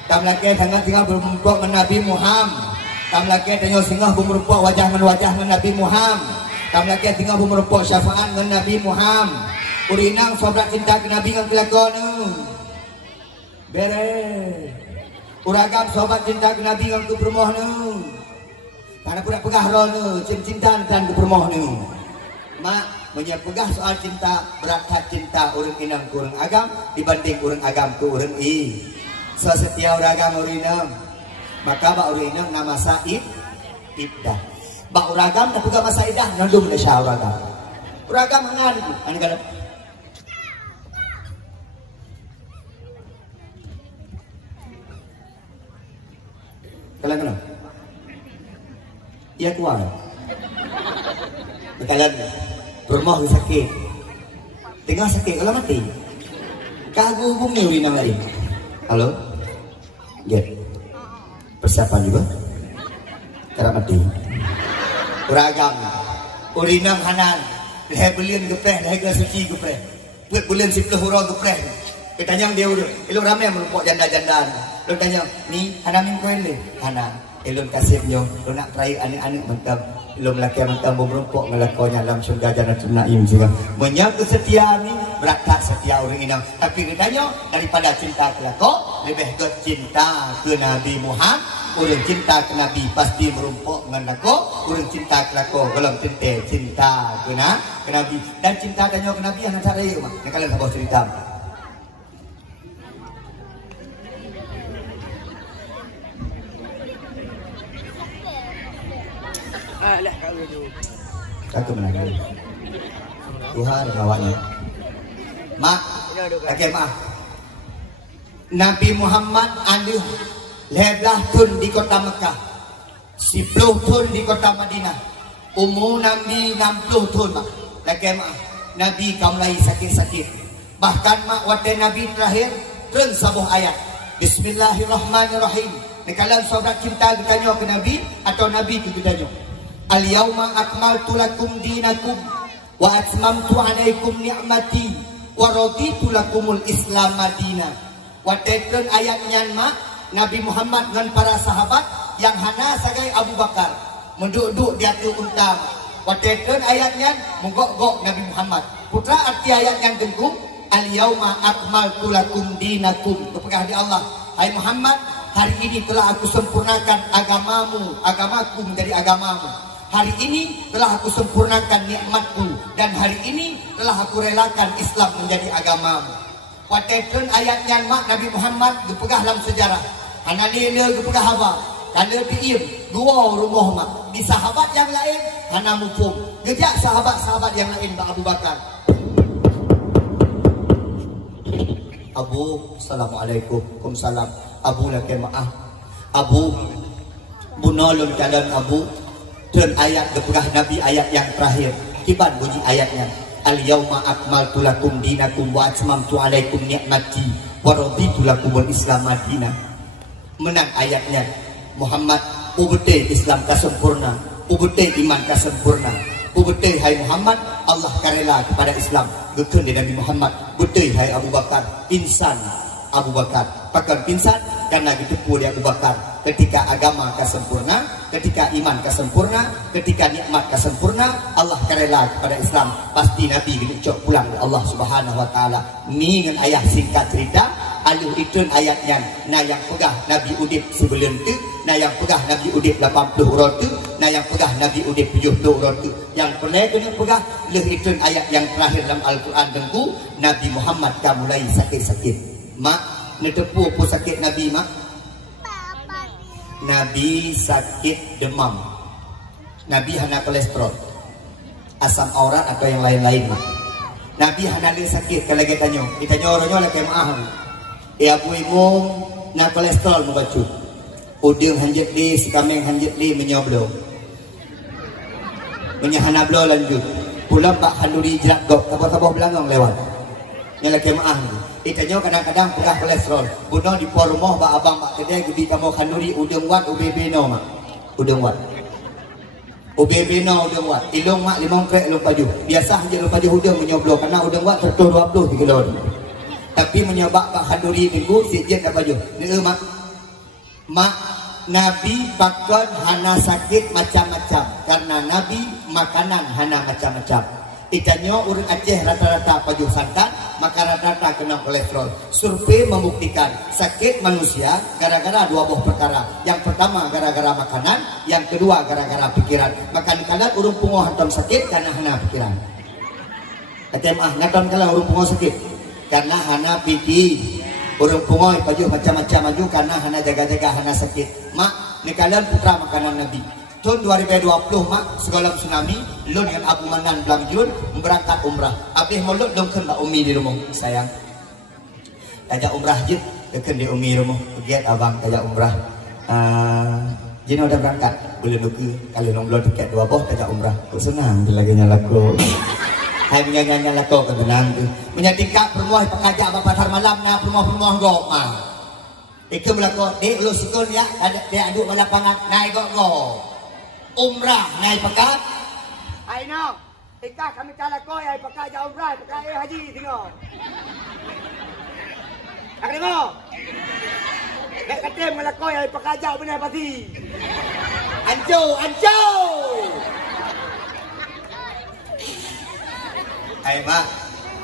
Tam laki sangat tinggal bermumpuk dengan Nabi Muhammad. Tam laki tengok singgah bermumpuk wajah dengan Nabi Muhammad. Tam laki tinggal bermumpuk syafaat dengan Nabi Muhammad. Urinang sobrak cinta ke Nabi dengan kelakon. Beres. Uragam sobat cinta ke Nabi dengan kepermoh ni. Karena pudak pegah roh ni. Cinta dan kepermoh ni. Mak punya pegah soal cinta. Berakat cinta orang inam ke orang agam. Dibanding orang agam ke orang So setia uragam orang inam. Maka bak orang inam nama Said. Ibdah. Bak uragam tapi gak masa idah nandung na siya uragam. Uragam hangan ko. Ano ka na? Kalang ano? Iya kuwa. Kalang rumah sakit. Tinggal sakit kalau mati. Kagubung ni uri nang lain. Halo? Ya. Persiapan juga. Cara mati. Uragam. Uri nang hanan. Leher belian gepreh, leher suci gepreh. Buat bulan 10 hurau gepreh. Kita tanya dia udah. Ilmu ramai merumpok janda-janda. Lu tanya, ni hanan min koin le. Hanan. Ilmu kasihnya. Lu nak try anak-anak mentang. Ilmu laki mentang merumpok ngelakonya dalam syurga jannatul naim juga. Menyangkut setia ni berat tak setia orang ini. Tapi dia tanya daripada cinta ke lako lebih ke cinta ke Nabi Muhammad. Orang cinta ke Nabi pasti merumpok dengan lako. Orang cinta ke lako kalau cinta ke Nabi. Dan cinta tanya ke Nabi yang cara dia mak. Nak kalian sabar cerita. Aku menang. Tuhan kawannya. Mak, okay, maaf. Nabi Muhammad ada 11 tahun di kota Mekah, 10 tahun di kota Madinah. Umur Nabi 60 tahun, mak. Okay, maaf. Nabi kau mulai sakit-sakit. Bahkan mak waktu Nabi terakhir turun sebuah ayat. Bismillahirrahmanirrahim. Kalau sahabat cinta ditanya ke Nabi atau Nabi ke ditanya. Al-yawma akmaltu lakum dinakum wa atmamtu alaikum ni'mati wa raditu lakumul Islam madina. Watekan ayatnya mak Nabi Muhammad dengan para sahabat yang hana sagai Abu Bakar menduduk di atas unta. Watekan ayatnya menggok-gok Nabi Muhammad. Putra arti ayat yang tengku al-yawma akmaltu lakum dinakum. Kepegah di Allah. Hai Muhammad, hari ini telah aku sempurnakan agamaku menjadi agamamu. Hari ini telah aku sempurnakan nikmatku dan hari ini telah aku relakan Islam menjadi agamamu. Watekan ayatnya mak Nabi Muhammad dipegah dalam sejarah. Hanalila dipegah apa? Kalau diim dua rumah mak. Di sahabat yang lain hana mufum. Gejak sahabat-sahabat yang lain Pak Abu Bakar. Abu, assalamualaikum, waalaikumsalam. Abu laki maaf. Abu, bunolong jalan Abu. Dan ayat depegah Nabi ayat yang terakhir. Kiban bunyi ayatnya. Al-yawma akmaltu lakum dinakum wa atmamtu alaikum ni'mati wa raditu lakumul Islam madina. Menang ayatnya. Muhammad, ubete Islam kasempurna, ubete iman kasempurna. Ubete hai Muhammad, Allah karela kepada Islam. Gekun di Nabi Muhammad. Bete hai Abu Bakar, insan Abu Bakar. Pakan pinsan karena ditepu di Abu Bakar. Ketika agama kasempurna, ketika iman kasempurna, ketika nikmat kasempurna, Allah karela kepada Islam. Pasti Nabi gecok pulang ke Allah Subhanahu wa taala. Ni dengan ayat singkat cerita, aluh itu ayatnya. Nah yang pegah Nabi udip sebelum tu, nah yang pegah Nabi udip 80 urut tu, nah yang pegah Nabi udip 70 urut tu. Yang pernah kena pegah leh itu ayat yang terakhir dalam Al-Quran tengku, Nabi Muhammad dah mulai sakit-sakit. Mak, netepu apa sakit Nabi mak? Nabi sakit demam. Nabi hana kolesterol, asam urat atau yang lain-lain mak. Nabi hana le sakit kalau kita tanya orangnya lah kayak maaf. Abu imum na kolesterol membacu. Udang hanjat li, sekameng hanjat li menyoblo. Menyahana blo lanjut. Pulang Pak Handuri jerat gok tabah-tabah belangong lewat. Yang lagi maaf. Itanya kadang-kadang pegah kolesterol. Bunuh di por rumah bak abang bak kedai gudi kamu Handuri udang wat UBB no mak. Udang wat. UBB no udang wat. Ilong mak 5 krek ilong paju. Biasa je ilong paju udang menyoblo karena udang wat 120 kilo. Tapi menyebab Pak Handuri minggu sijen dah baju. Ni mak. Mak Nabi pakon hana sakit macam-macam karena Nabi makanan hana macam-macam. Itanya urut Aceh rata-rata paju santan, maka rata-rata kena kolesterol. Survei membuktikan sakit manusia gara-gara dua buah perkara. Yang pertama gara-gara makanan, yang kedua gara-gara pikiran. Maka dikala urung pungoh hantam sakit karena hana pikiran. Maaf, ngaton kala urung pungoh sakit karena hana pikir. Urung pungoh paju macam-macam maju karena hana jaga-jaga hana sakit. Mak, nikalan putra makanan Nabi. tahun 2020 mak segala tsunami lo dengan Abu Manan Blamjun berangkat umrah. Habis mulut dong kan mbak Umi di rumah sayang. Ajak umrah je dekat di Umi rumah. Giat abang ajak umrah. Jino udah berangkat boleh nuki kalau nong belum tiket 2 boh ajak umrah. Kok senang lagi nyalaku. Hai menyanyi laku kebenaran tu. Menyatika permuah pekerja pasar malam na permuah gok mah. Itu berlaku di lu sikun ya dia aduk lapangan naik gok. Umrah naik pekat. Hai no. Ika kami kala ko ai pakai jauh umrah pakai haji tengok. Ak tengok. Nek katem kala ko ai pakai jauh benar pasti. Anjo. Hai mak,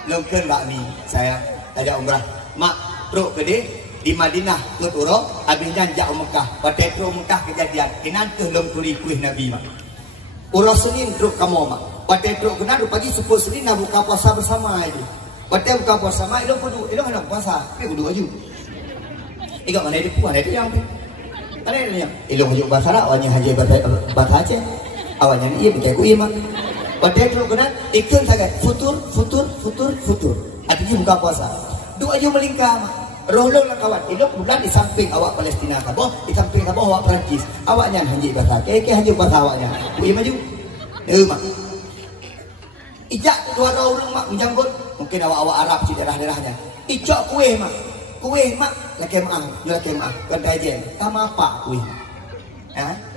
belum kan mbak Mi saya ajak umrah. Mak truk gede di Madinah tut uro habis janjak Mekah. Pada truk Mekah kejadian kinan ke lom kuri kuih Nabi mak. Uro Senin truk kamu mak. Pada truk kena pagi sepuluh Senin nak buka puasa bersama aja. Pada buka puasa mak elok kudu elok nak puasa. Tapi kudu aju. Ikut mana itu puan itu yang mana itu yang elok aju bahasa Arab awalnya haji bahasa Aceh. Awalnya iya bicara kuih mak. Pada itu kena ikut sangat futur. Artinya buka puasa. Dua aja melingkar. Rohlong lah kawan. Elok bulan di samping awak Palestina kabah, di samping kabah awak Perancis. Awaknya haji bahasa. Ke haji bahasa awaknya. Kuih maju. Mak. Ijak dua orang mak menjanggut. Mungkin awak Arab di daerah-daerahnya. Ijak kuih mak. Laki maaf. Kan kajian. Sama apa kuih?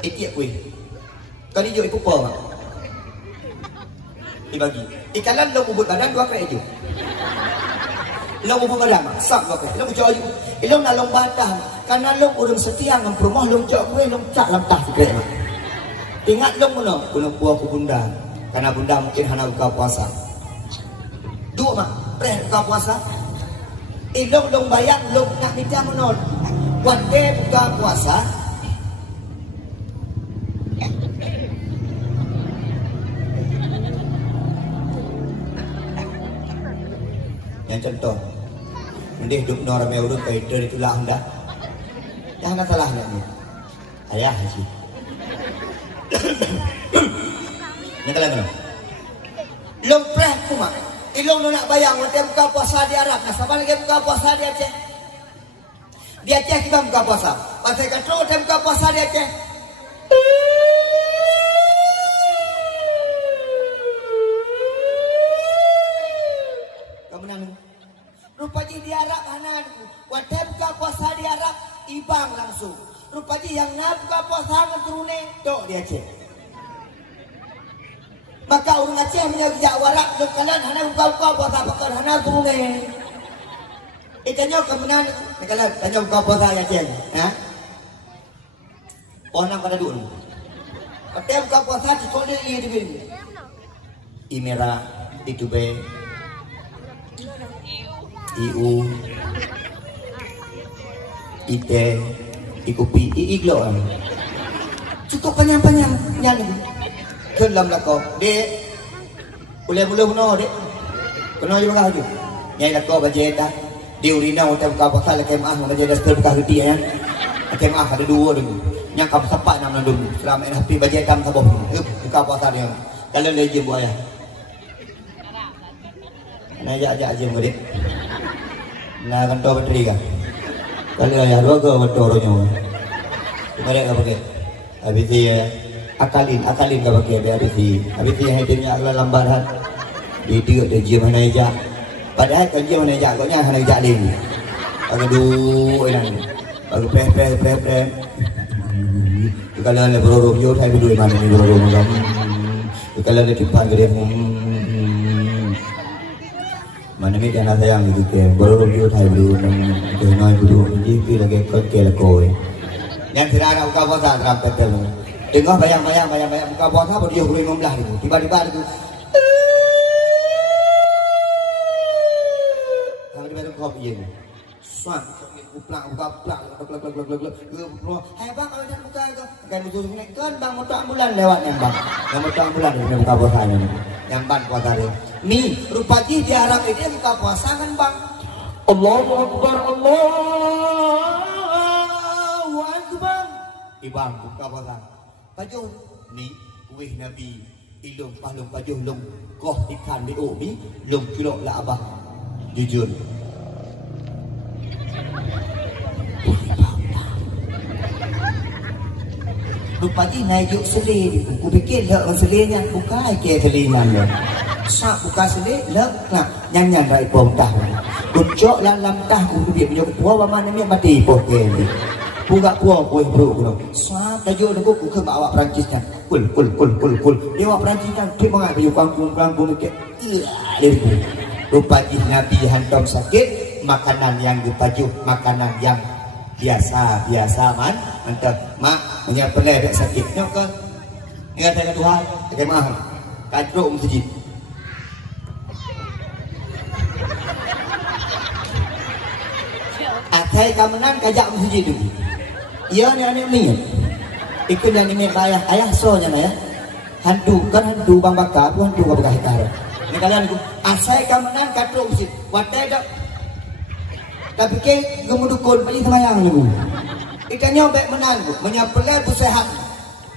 Ijak kuih. Kali ijak ibu apa mak? Dibagi. Ikalan lo bubut badan 2 kali aja. Lo bubut badan mak, sak 2 kali. Lo jauh aja. Lo nak long badah. Karena lo urang setia dengan perumah lo jauh gue lo cak lam tah kek mak. Ingat lo mana? Kuno puak ku bunda. Karena bunda mungkin hana buka puasa. 2 mak, preh buka puasa. Lo bayang lo nak minta mana? Wande buka puasa. Yang contoh mendih hidup orang yang urut kaitan itulah anda jangan salah ni ayah haji yang kalian tahu long preh kuma ilong nak bayang nanti buka puasa di Arab nah sama lagi buka puasa di Aceh kita buka puasa pasal kata nanti buka puasa di Aceh rupanya di Arab hanan wadah buka puasa di Arab ibang langsung rupanya yang nak buka puasa dengan turune dok di Aceh maka orang Aceh menyajak warak kalian hanan buka puasa bakal hanan turune tanya kebenaran kalian tanya buka puasa di Aceh orang pada dulu wadah buka puasa di kode iya di bini imera itu be IU ITE ikupi iglo cukup panjang nyanyi ke dalam lakau dek boleh no dek kena juga lagi nyai lakau bajeta di urina untuk buka puasa lagi maaf bajeta setel buka hati ya lagi maaf ada 2 dulu yang kamu sepak nama dulu selama ini hati bajeta sabah buka puasa dia kalian lagi buat ya ajak aja murid nah kantor bateri kan kali ayah 2 ke batoronya mereka pakai habis dia akalin ke pakai habis dia hidupnya agak lambat dia jam mana aja padahal kan jam mana aja koknya hanya ajak lagi agak yang agak preh kalau ada berorong yo saya berdua mana ni berorong kalau ada depan gede mana ni jangan sayang gitu ke baru review Thai dulu dengan dulu jadi lagi ke lekoi yang tidak ada buka puasa dalam tetel tengok bayang buka puasa baru dia boleh 15 itu tiba-tiba itu kalau dia kopi ini suat buka hai bang kalau jangan buka itu kan musuh kan bang motor ambulan lewat yang motor ambulan ini buka puasa ini yang ban puasa ini nih rupanya di Arab ini buka puasa kan bang Allahu Akbar Allahu Akbar ibang buka puasa baju ni kuih Nabi ilung pahlung pajuh lung koh ikan bi mi lung kilo la abah jujur lupa di naik seli ku fikir lek selinya buka ke seliman le sa buka seli lek nak nyanyan dai bom tah kucok lam tah ku dia punya puah wa mana ni mati poh ke buka puah kuih bro ku sa tajuk ku ke bawa Perancis kan kul dia bawa Perancis kan dia mengat baju kampung ke dia lupa di Nabi hantam sakit makanan yang dipaju makanan yang biasa man mantap mak punya pelai dak sakit nyok ke ingat dengan Tuhan bagaimana kadruk masjid akai kamenan kajak masjid tu iya ni ikut yang ini ayah sonya ya hantu bang bakar hantu ka bakar hitar ni kalian asai kamenan kadruk masjid watai dak tapi ke gemudukun balik semayang ni bu. Ikannya baik menang bu, menyapelai bu sehat.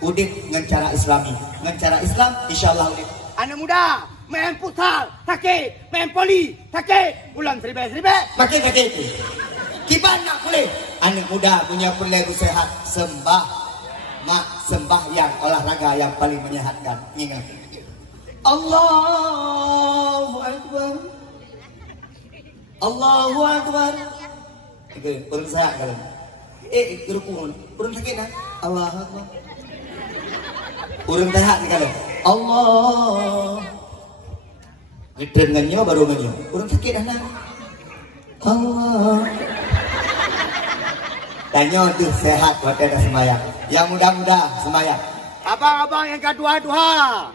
Udik dengan cara Islami, dengan cara Islam, insyaallah udik. Anak muda, main futsal, sakit, main poli, sakit, pulang seribe. Makin sakit itu. Kiban nak boleh. Anak muda punya pelai bu sehat, sembah yang olahraga yang paling menyehatkan. Ingat. Allahu Akbar. Allahu Akbar. Itu urang saya kalian. Gerukun. Urang sakit nah. Allahu Akbar. Urang sehat kalian. Allah. Gedengannya baru nganyo. Urang sakit dah nah. Allah. Tanya tuh sehat waktu ada sembahyang. Yang muda-muda sembahyang. Abang-abang yang kedua-dua.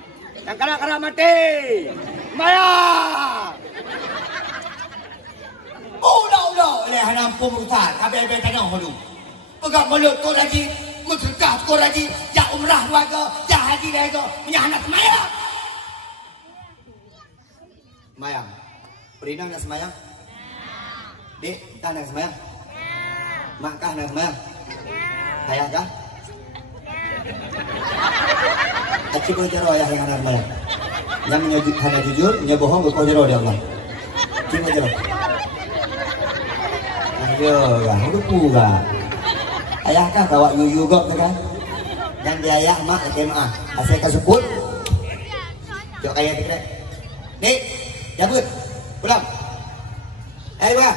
Yang kanak-kanak mati. Sembahyang. Udah, oleh hanampu merusak. Habis-habis tanah dulu. Pegang mulut kau lagi, mencerkah kau lagi, ya umrah dua ke, ya haji lagi ke, punya anak semayang. Semayang. Perinang nak semayang? Dek, tak nak semayang? Mak kah nak semayang? Ayah kah? Acik kau jero ayah yang nak semayang. Yang menyebutkan jujur, menyabohong kau jero dia Allah. Acik kau jero. Ayo, lupa kan? Ayah kah bawa yuyu gok kan? Dan dia ayah mak SMA. Asal kasuput. Jok ayah tikret. Nik, jabut. Pulang. Ayo bah.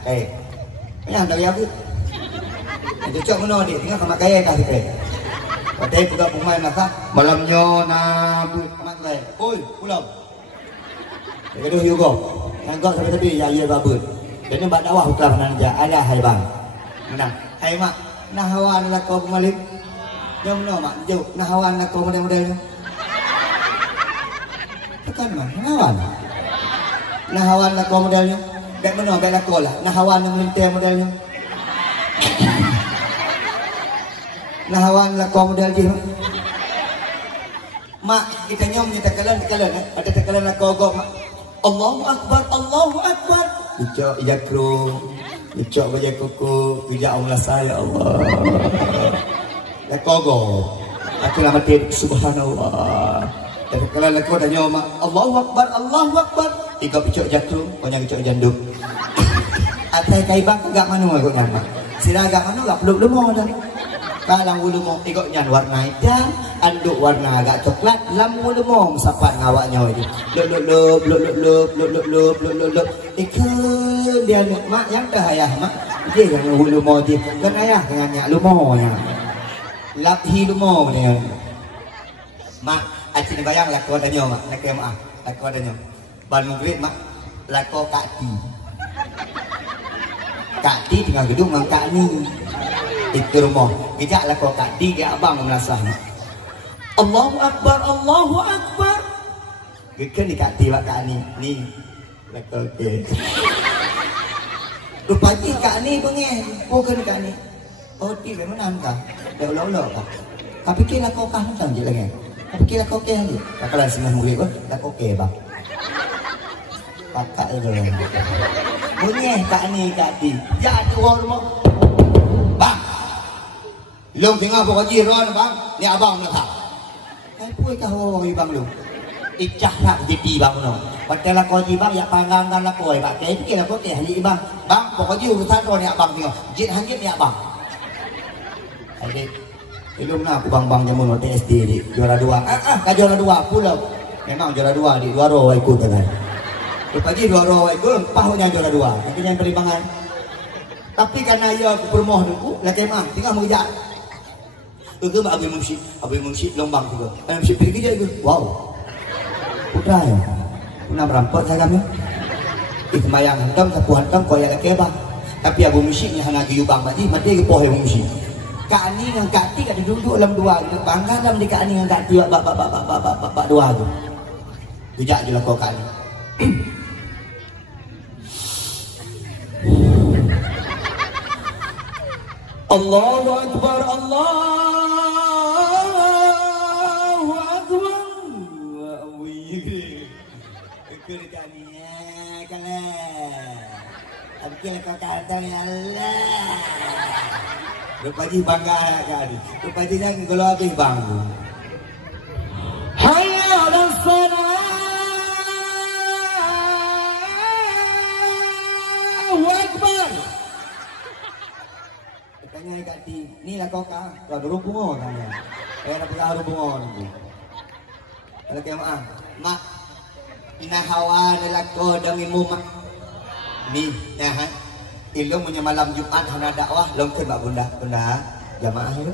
Okay. Ayah dah jabut. Jok mana dia? Tinggal sama kaya dah tikret. Padahal juga pemain nak malamnya nabut mak saya. Oi, pulang. Kedua yuyu gok. Nanggok sampai tadi ya ia babut. Jadi mbak dakwah hutan aja ada hai bang. Menang. Hai mak, nah hawan lah kau kembali. Jom no mak, jauh. Nah hawan lah kau model-modelnya. Tekan mah, nah hawan lah kau modelnya. Baik mana, baik lah kau lah. Nah hawan yang melintir modelnya. Nah hawan lah kau model dia. Mak, kita nyom ni tekalan. Ada tekalan lah kau mak. Allahu Akbar, Allahu Akbar. Icok jakro, icok baca kuku, bijak Allah saya Allah. Lekogo, aku nak mati subhanallah. Dan kalau lekor dah nyawa Allahu Akbar, Allahu Akbar. Tiga icok jakro, banyak icok janduk. Atai kaibang agak mana aku nama? Sila agak mana agak peluk lemah dah. Kalau bulu mau ikut nyan warna hitam, anduk warna agak coklat, lam bulu mau sapat ngawaknya itu. Lop. Ikut dia mak yang dah ayah mak. Dia yang bulu mau dia, kan ayah dengan nyak lumaunya. Laphi lumau dia. Mak, acik bayang lah kau tanya mak, nak mak, kau tanya. Ban maghrib mak, lako kaki. Kaki dengan gedung mangkak ni. Itu rumah. Kejaklah kau kat tiga abang merasa. Allahu Akbar, Allahu Akbar. Gekan di kat tiba kat ni. Lekol ke. Rupanya kat ni pengen. Bukan kat ni. Oh ti memang kah? Dah ulah kah? Tapi kira kau kah macam je lagi. Tapi kira kau ke ni. Kalau semua murid pun dah kau ke bang. Pakak je. Bunyi kat ni kat ti. Jadi orang rumah. Bang. Long tengah pokok jiran bang, ni abang nak tak. Hai puai kah orang bang lu. Icah nak jadi bang no. Padahal kau bang ya panggangan lah kau bang. Kayak fikir aku teh hari bang. Bang pokoknya urusan kau ni abang tengok. Jit hangit ni abang. Adik, belum nak aku bang jamun waktu SD di juara 2. Kau juara 2 pulau. Memang juara 2 di 2 roh ikut kan. Pagi 2 roh ikut, pahnya juara 2. Tapi yang perimbangan. Tapi karena ia aku permoh dulu, lagi mah tinggal mengejar. Itu mak Abi Mungsi lombang juga. Abi Mungsi pergi dia itu. Wow. Putra ya. Pernah merampok saya kami. Ikmayang hantam, sapu hantam, kau yang lagi bang. Tapi Abu Mungsi ni hanya giubang mati, mati ke poh Abu Mungsi. Kak Ani dengan Kak Ti kat duduk dalam dua. Bangga dalam di Kak Ani dengan Kak Ti bak dua tu. Tujak je lah kau Kak Ani. Allahu Akbar, Allahu Akbar. Kerja ni kalah. Abis kau kata ya Allah. Lepas ni bangga kali. Lepas ni jangan kalau habis bangga. Hayya 'alas salah. Allahu Akbar. Tanya kat ti, ni lah kau kah? Kau ada bunga kan ya? Nak pegang bunga ni. Kalau kau mak, ina hawa nelako demi mumak. Ni, nah, ilmu punya malam Jumat hana dakwah, longken mak bunda jamaah tu.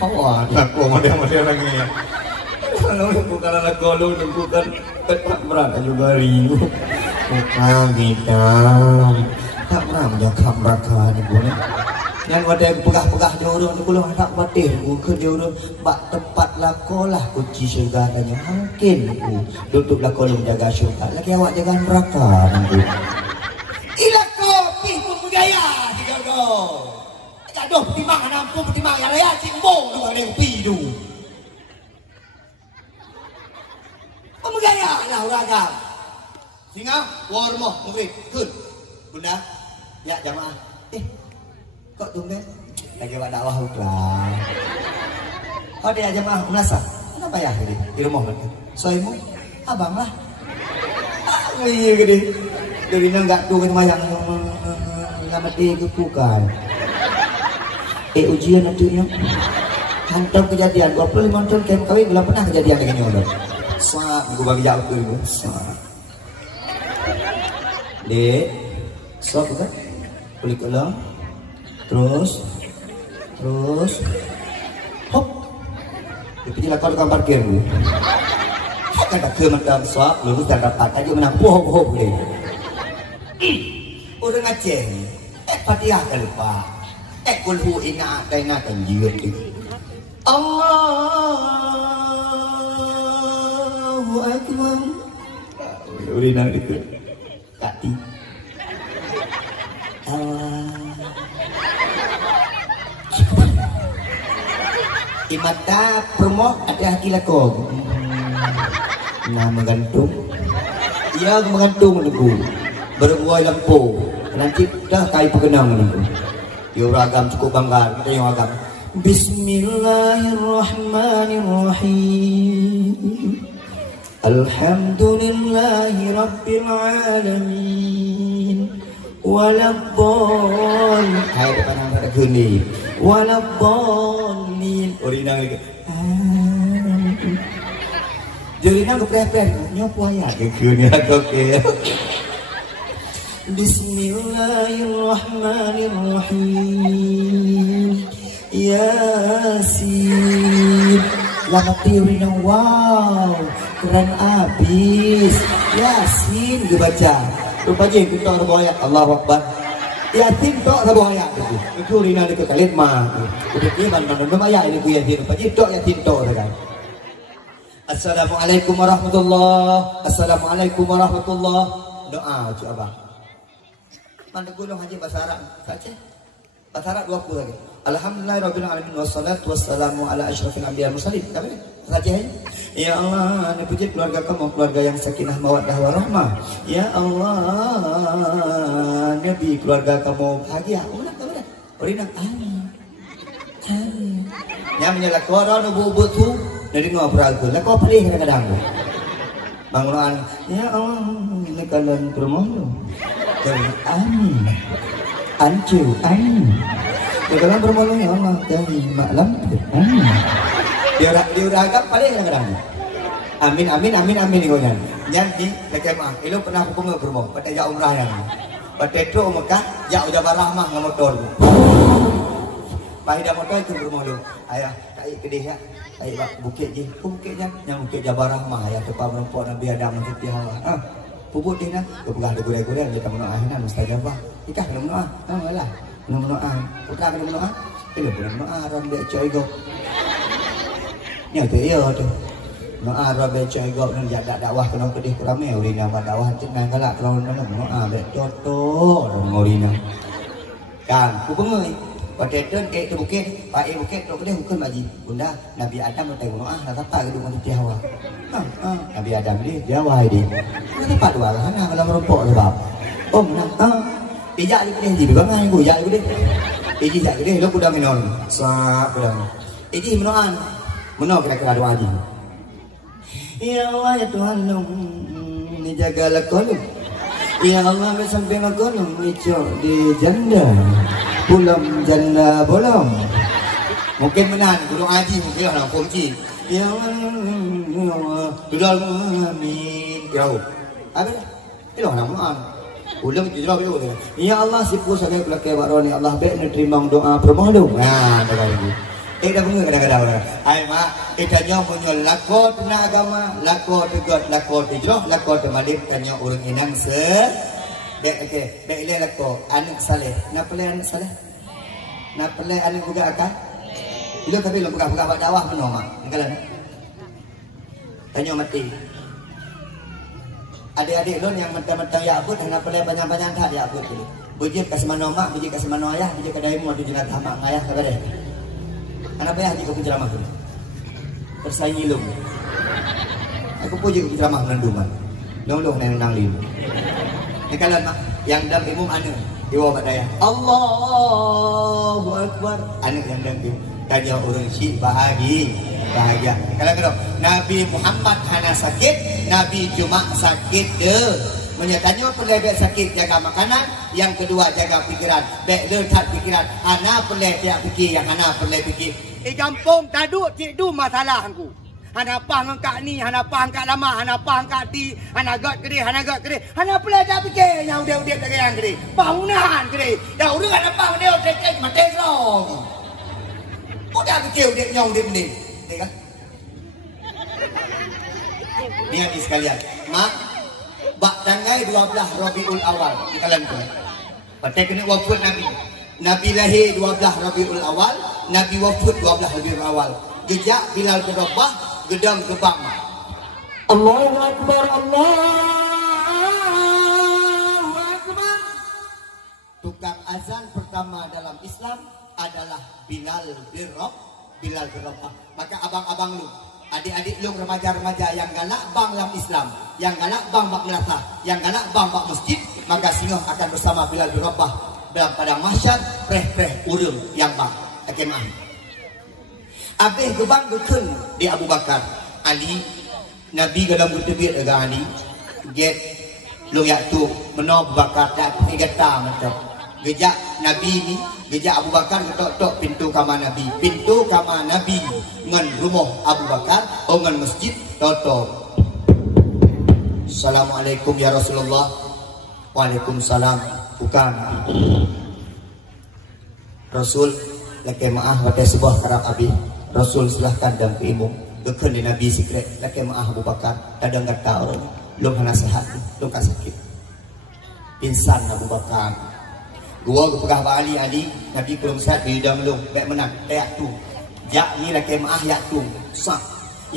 Hawa, aku model lagi. Kalau bukan anak golong, bukan tetap berat juga rindu. Bukan kita. Tak pernah menjaga mereka ni pun. Yang ada pegah-pegah diorang ni pula tak batin. Ke diorang bak tempat lakolah kunci syurga tanya. Mungkin aku duduk lakolah menjaga syurga. Lagi awak jaga neraka nanti. Ila kopi pun bergaya tiga kau. Aduh, pertimbang nampung pertimbang yang raya cimbong tu ada yang pidu. Kamu bergaya lah uragam. Singa, warmoh, murid, kun. Bunda, ya jamaah. Kok tumben? Lagi buat dakwah uklah. Oh dia jamaah merasa. Kenapa ya gede? Di rumah kan? Soimu, abang lah. Iya gede. Jadi nggak tuh kan yang mati kebukan. Ujian nantinya. Hantam kejadian 25 tahun kayak kawin belum pernah kejadian dengan nyolong. Swap, gue bagi jauh dulu. Swap. Dek. Stop kan? Kulit ulang. Terus hop. Tapi lah kau dekat parkir dulu. Hak ada ke macam swap, lulus dan dapat aja menang hop boleh. Orang Aceh ni, Fatihah tak lupa. Kulhu ina kan jiwet itu. Allahu Akbar. Udah nak itu. Kati. Di mata permoh ada hati lakog. Nah menggantung. Ia menggantung lagu. Berbuai lampu. Nanti dah kai pengenang lagu. Dia ragam cukup bangga. Kita yang ragam. Bismillahirrahmanirrahim. Alhamdulillahi Rabbil Alamin. Waladdallin. Hai depan ada kuning. Waladdallin. Orinang lagi. Jorinang kepreh-preh. Nyopo ayat ke kuning aku ke. Bismillahirrahmanirrahim. Yasin. Lama teorinang wow. Keren abis. Yasin dibaca. Rupanya kita ada ayat Allahu Akbar. Yasin tok ada ayat itu. Itu rina dekat kalit mah. Udah dia mana ayat ini ku yasin. Rupanya tok yasin tok kan. Assalamualaikum warahmatullahi. Assalamualaikum warahmatullahi. Doa cu abang. Mana gulung haji bahasa Arab saja. Bahasa Arab 20 lagi. Alhamdulillahirabbil alamin wassalatu wassalamu ala asyrafil anbiya'i wal mursalin. Tapi saja ya Allah, ini puji keluarga kamu, keluarga yang sakinah mawaddah warahmah. Ya Allah, Nabi keluarga kamu bahagia. Udah. Amin. Yang menyala korang ubut tu dari dengar peragu. Lah kau pelih kadang-kadang tu. Bangunan, ya Allah, ini kalian ke rumah tu. Amin. Ancu, amin. Kalian ke rumah tu, ya Allah, dari malam tu. Amin. Dia udah agak pelih kadang-kadang. Amin, amin, amin, amin kau nyan. Nyan di lekai mah. Elo pernah aku pengen ke rumah. Pada jauh umrah yang. Pada itu Mekah, jauh Jabal Rahmah dengan motor. Pada motor itu ke rumah lu. Ayah, tak kedih ya. Baik bak bukit je. Ku bukit je. Yang bukit Jabal Rahmah ya tempat menempat Nabi Adam dan Siti Hawa. Puput dia nak. Ku pegah ada gurau-gurau dia tak menuah nak mustajabah. Ikah kena menuah. Lah. Kena menuah. Putra kena menuah. Kena menuah ram dia coy go. Nya tu ya tu. Menuah ram dia coy go nan jaga dakwah kena kedih ku ramai urina dakwah tenang galak kalau menuah dia toto ngorina. Kan ku pengai. Pada itu tu bukit, Pak bukit tu kedai hukum lagi. Bunda Nabi Adam bertanya doa, nak apa gedung Siti Hawa. Nabi Adam dia Hawa dia. Mana pak dua lah, kalau merompok sebab. Oh menang. Pijak di kedai di bangai aku, jak di kedai. Iji jak kedai, lo kuda minum. Sah kuda. Iji menuan, menau kira-kira doa lagi. Ya Allah ya Tuhan, ni jagalah kau. Ya Allah sampai aku ngicok di janda. Pulang janda bolong. Mungkin menan guru haji mungkin orang kunci. Ya Allah, dudal amin. Ya Allah. Apa dah? Itu orang menan. Ulang tu jawab itu. Ya Allah sipu saya pelakai baroni Allah baik nerima doa permohonan. Nah, dah lagi. Dah bunga kadang-kadang. Ai mak, kita punya lakot na agama, lakot tegot, lakot hijrah, lakot malik tanya orang inang se. Baik ile lakot anak saleh. Napa le anak saleh? Napa le anak juga akan? Bila tapi lo buka-buka buat dakwah penuh mak. Engkalan. Tanya mati. Adik-adik lo yang mentang-mentang ya abud kenapa le banyak-banyak tak ya abud dulu. Bujik kasih mana mak, bujik kasih mana ayah, bujik kedai mu tu jenat mak ayah kabar deh. Anak ayah di kopi ceramah tu. Tersaingi lo. Aku puji kopi ceramah menanduman. Long-long nang lim. Nikalan mak yang dalam imam anu iwa badaya. Allahu Akbar. Anak yang dalam imam tanya orang syik bahagia. Kalau Nabi Muhammad hana sakit, Nabi cuma sakit deh. Menyatanya perlu sakit jaga makanan, yang kedua jaga pikiran. Baik letak pikiran. Hana perlu dia fikir, yang hana perlu fikir. Kampung taduk cikdu masalah aku. Hana pang angkat ni, hana pang angkat lama, hana pang angkat ti, hana got kede, hana pelai tak fikir yang udah tak yang kede. Bangunan kede. Dah urang hana pang dia tek mati rong. Udah fikir dia nyong dia ni. Tengok. Ni habis sekalian. Mak bak tanggal 12 Rabiul Awal di kalam tu. Pakai kena wafat Nabi. Nabi lahir 12 Rabiul Awal, Nabi wafat 12 Rabiul Awal. Jejak Bilal bin Rabah gedang gebang. Allahu Akbar, Allahu Akbar. Tukang azan pertama dalam Islam adalah Bilal bin Rabah. Maka abang-abang lu, adik-adik lu remaja-remaja yang galak bang dalam Islam, yang galak bang bak melatah, yang galak bang bak masjid, maka singoh akan bersama Bilal bin Rabah dalam padang mahsyar, preh-preh urung yang bang kemah. Habis gebang gekun di Abu Bakar, Ali, Nabi dalam bertebit dengan Ali, get lu yak tu menop bakar tak geta macam. Gejak Nabi ni, gejak Abu Bakar ketok-tok pintu kamar Nabi. Pintu kamar Nabi ngan rumah Abu Bakar, ngan masjid tok. Assalamualaikum ya Rasulullah. Waalaikumsalam. Bukan. Rasul laki maaf pada sebuah karab abi. Rasul silahkan dan keimum Gekan di Nabi sikret laki maaf Abu Bakar. Kadang kata orang lu kena sehat, lu kan sakit. Insan Abu Bakar. Gua kepegah Ali Nabi belum sehat di dalam lu baik menang yak tu. Jak ni laki maaf yak tu. Sak.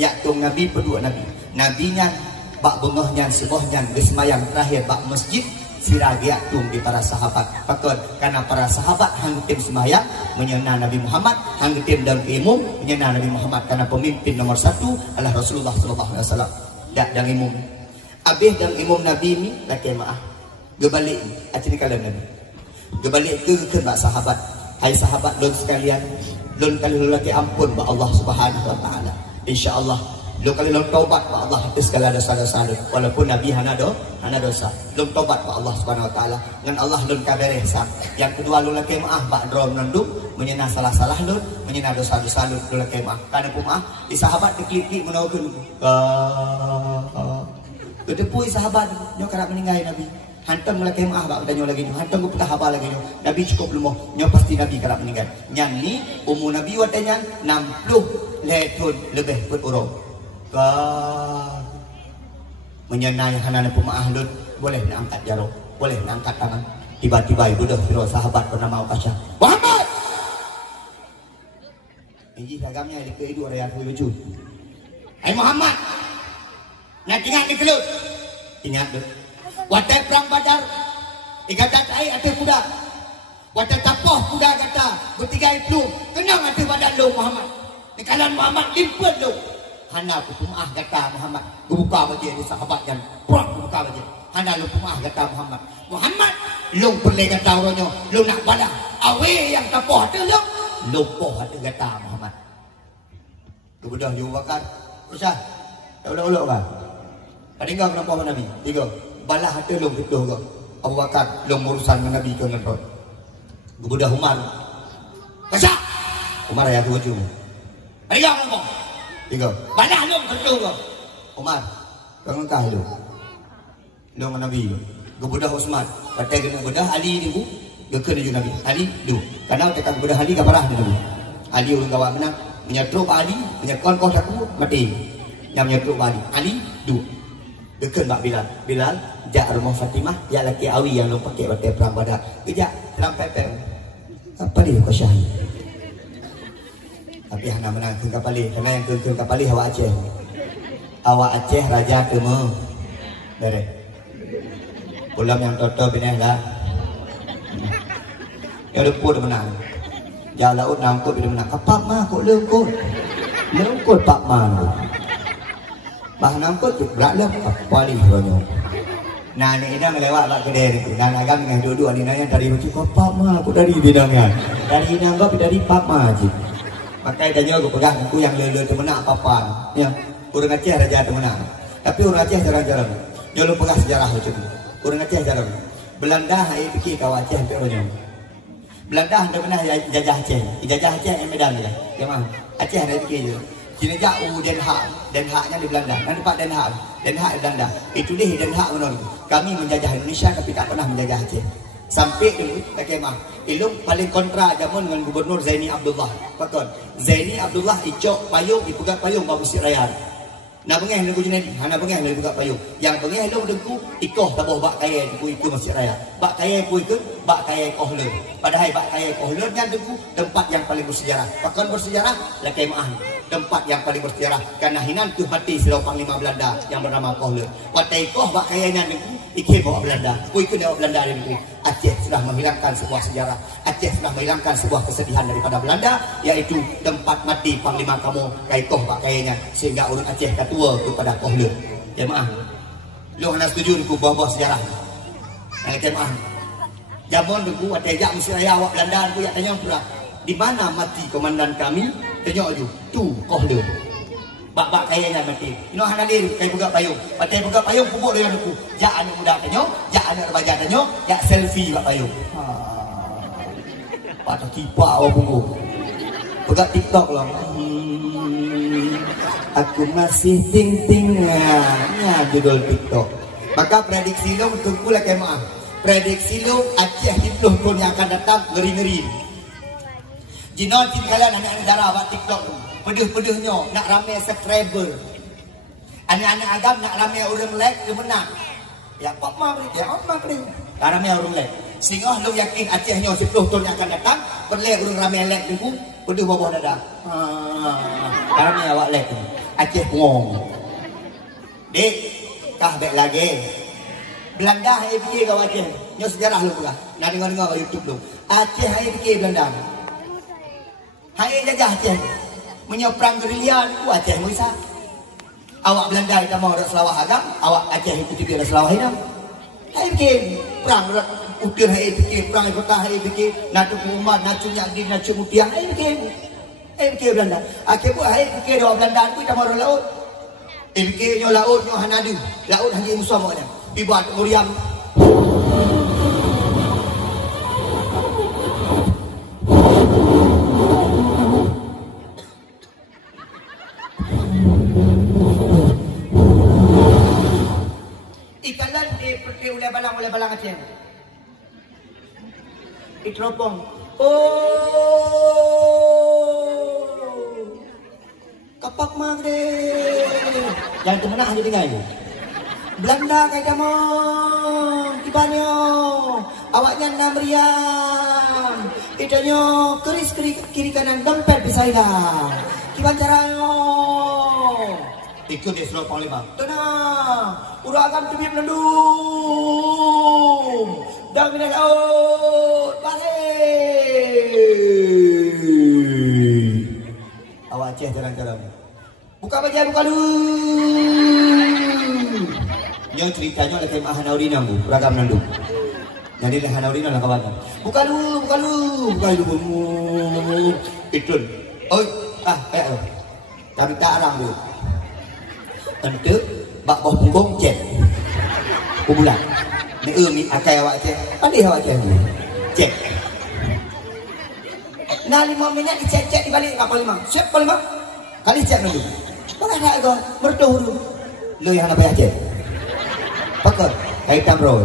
Yak tu Nabi berdua Nabi nya bak bengahnya sebuahnya gesmayang terakhir bak masjid siragi atung di para sahabat. Pakon karena para sahabat hang tim semayang menyena Nabi Muhammad, hang tim dan imum menyena Nabi Muhammad karena pemimpin nomor satu adalah Rasulullah sallallahu alaihi wasallam. Dak dan imum. Abih dan imum Nabi ni laki maaf. Gebalik acini kalian Nabi. Gebalik ke bak sahabat. Hai sahabat don sekalian, lun kali lun lagi ampun ba Allah Subhanahu wa taala. Insyaallah lun kali lun taubat ba Allah hapus segala dosa-dosa lun. Walaupun Nabi hana dosa. Lun taubat ba Allah Subhanahu wa taala. Ngan Allah lun kabere sah. Yang kedua lun lagi maaf ba drom nanduk menyena salah-salah lun, menyena dosa-dosa lun lagi maaf. Kana pun maaf, di sahabat diklik-klik menaukeun. Kedepui sahabat nyo kerap meninggal Nabi. Hantam lagi maaf bak danyo lagi nyo. Hantam ku haba lagi nyo. Nabi cukup belum nyo pasti Nabi kerap meninggal. Yang ni umur Nabi watanya 60 letun lebih pun urang. Menyenai hanana pemaah lut boleh nak angkat jaro, boleh nak angkat tangan. Tiba-tiba ibu dah kira sahabat bernama Ukasha. Muhammad. Ini ragamnya di kedua raya aku lucu. Hai Muhammad. Nak ingat ni kelut. Ingat tu. Watai perang Badar. Ikatan air ada kuda. Watai tapoh kuda kata. Bertiga itu. Kenang ada badan lu Muhammad. Nikalan Muhammad limpet lu. Hana aku pemaah kata Muhammad. Buka baju di sahabat yang perang buka baju. Hana lu pemaah kata Muhammad. Muhammad. Lu perlu kata orangnya. Lu nak badak. Awe yang tapoh tu lu. Lu poh ada kata Muhammad. Kemudian Abu Bakar. Usah. Tak ulok-ulok kan? Adingga kenapa Nabi? Tiga. Balah hati long gitu kau. Abu Bakar long urusan dengan Nabi ke ngerot. Kemudian Umar. Kasah. Umar ayat 7. Adingga kenapa? Tiga. Balah long gitu kau. Umar. Kau ngkah lu. Long Nabi. Kemudian Utsman. Pakai kena kemudian Ali ni bu. Gekena ju Nabi. Ali du. Karena tekan kemudian Ali kaparah ni Nabi. Ali urang gawak menang. Menyetruk Ali, menyekon kau aku mati. Yang menyetruk Ali. Ali du. Dekat Mbak Bilal. Bilal, jak rumah Fatimah, jak laki awi yang lu pakai perang Badar. Kejak, dalam pepek. Apa dia kau syahid? Tapi hana menang ke kapali. Karena yang ke kapali awak Aceh. Awak Aceh raja kema. Derek. Ulam yang toto bineh lah. Yang lupa dia menang. Jalan laut nangkut dia menang. Kapak mah kok lengkut. Lengkut pak mah. Bah nangkut tu berat lah apa ni banyak. Nah ni dah lewat bak kedai ni. Dan agam dengan dua-dua ni nanya dari macam apa mah aku dari bidangnya. Dari nangkut dari pak mah je. Pakai tanya aku pegang aku yang lele tu menang apa. Ya. Orang Aceh raja tu menang. Tapi orang Aceh jarang-jarang. Jangan pegang sejarah macam tu. Orang Aceh jarang. Belanda hai fikir kau Aceh hampir banyak. Belanda dah pernah jajah Aceh. Jajah Aceh yang Medan je. Jemaah. Aceh ada fikir je. Kini jauh Den Haag. Den Haagnya di Belanda. Nanti Pak Den Haag. Den Haag di Belanda. Itu dia Den Haag menurut. Kami menjajah Indonesia tapi tak pernah menjajah Aceh. Sampai dulu tak kemah. Ilung paling kontra zaman dengan Gubernur Zaini Abdullah. Patut. Zaini Abdullah icok payung, dipegat payung babu si raya. Nak bengeh lagu jenis ni. Nak bengeh lagu pegat payung. Yang bengeh lu dengku ikoh tabuh bak kaya dengku ikut masjid raya. Bak kaya ku ikut, bak kaya kohler. Padahal bak kaya kohler yang dengku tempat yang paling bersejarah. Pakon bersejarah la kemah. Tempat yang paling bersejarah karena hinan tu hati Silau Panglima Belanda yang bernama Kohler. Watai koh bak kayanya dengku ikut bawa Belanda. Ku ikut bawa Belanda dengku. Aceh sudah menghilangkan sebuah sejarah. Aceh sudah menghilangkan sebuah kesedihan daripada Belanda, yaitu tempat mati Panglima kamu kaitoh bak kayanya sehingga orang Aceh ketua kepada Kohler. Jemaah. Lu hendak setuju ku bawa sejarah. Jemaah. Jamun dengku watai jak mesti raya awak Belanda ku yak tanya pula. Di mana mati komandan kami? Tengok je. Tu Kohler. Bak-bak kayanya mati. Ino hanalin kay buka payung. Pakai buka payung pupuk dengan aku. Jak anak muda tengok, jak anak remaja tengok, jak selfie bak payung. Patah kipak awak pupuk. Pegang TikTok lah. Aku masih ting-tingnya judul TikTok. Maka prediksi lu tunggu lah kemah. Prediksi lu Aceh di 10 tahun yang akan datang ngeri-ngeri. Jinon cik kalian anak negara buat TikTok tu. Peduh-peduhnya nak ramai subscriber. Anak-anak agam nak ramai orang like dia menang. Ya apa mah beri? Ya apa beri? Ramai orang like. Sehingga lu yakin Acehnya 10 tahun yang akan datang perlu orang ramai like tu peduh bawah dada. Ramai awak like tu. Aceh ngong. Dik, kah baik lagi. Belanda hai fikir kau Aceh. Nyo sejarah lu pula. Nak dengar-dengar kat YouTube lu. Aceh hai fikir Belanda. Hai jajah Aceh. Menyeberang gerilya ni ku Aceh Muisa. Awak Belanda kita mau ada selawah agam, awak Aceh ikuti dia ada selawah hitam. Hai fikir perang ukir hai fikir perang kota hai fikir nak tu umat nak tu yang din nak tu mutiang hai fikir. Fikir Belanda. Akhir buat air fikir orang Belanda tu kita marah laut. Fikirnya lautnya hanadu. Laut hanya musuh maknanya. Ibuat Muriam. Ikalan seperti oleh balang Aceh. Iteropong. Oh, kapak magre. Yang temenah hanya tinggal ini. Belanda kayak kamu, tibanyo, awaknya 6 riam, itanya keris kiri kanan dompet bisa hilang. Kiban caranya? Ikut di Seluruh Panglima. Tenang, uragam tubib nendung, dan minat laut, balik. Awak Aceh jalan-jalan. Buka baca, buka dulu. Yang ceritanya ada kemah Hanaurina bu, ragam nandung. Jadi Hanaurina lah kawan. Buka dulu. Itu. Oi, kayak tapi tak arang bu. Tentu, bak bawah punggung cek. Kubulan. Ni akai awak cek. Pandai awak cek. Cek. Nah 5 minit dicek-cek dibalik kapal 5. Siap kapal 5. Kali cek dulu. Mana nak kau? Merdu dulu. Lu yang nak bayar cek. Pakar, hitam bro.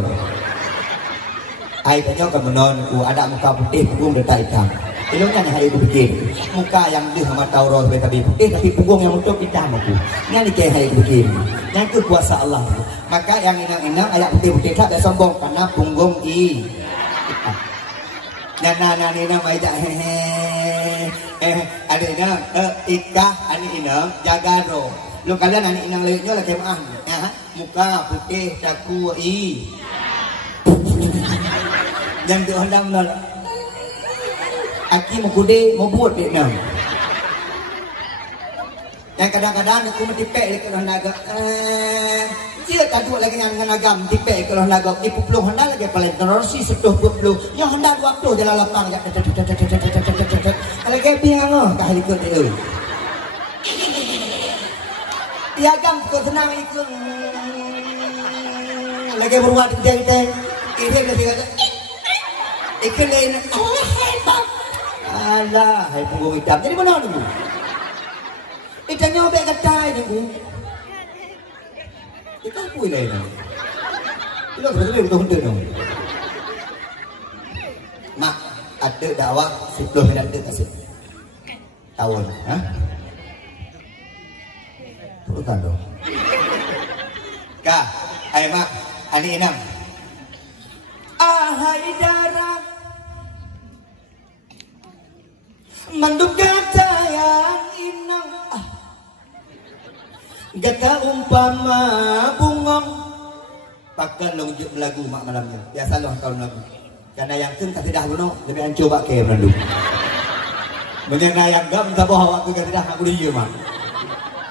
Air tanya ke menon, ada muka putih, punggung detak hitam. Itu kan yang hari itu bikin. Muka yang dia sama tahu roh tapi putih, tapi punggung yang untuk hitam aku. Yang ni hari itu bikin. Yang itu kuasa Allah. Maka yang inang-inang ayat putih-putih tak ada sombong karena punggung Nana nina mai dak ada inang ikah ani inang jaga ro. Lu kalian ani inang leuknya lah kemah. Muka putih daku Yang tu hendam nol. Aki mau kude mau buat Vietnam. Yang kadang-kadang aku mentipek kalau naga dia tak dua lagi dengan agam tipek kalau naga ipupluh hendak lagi paling terorsi setuh pupluh yang hendak waktu dalam lapang ya kalau kayak piang kah ikut dia agam kau senang ikut lagi berbuat kita ini kata ikut lain Allah hai punggung hitam jadi mana ni bu ikannya obek ketai ni bu ikan pui lain itu betul betul betul dong mak ada dakwah 10 minit ada kasih tahun bukan dong kah hai mak ani enam ahai darah menduga sayang inang gata umpama bungong pakai longjut lagu mak malamnya biasa loh tahun lagu karena yang kan tak tidak bunuh lebih coba ke merendu mengenai yang gam tak bawa waktu kan tidak aku dia mak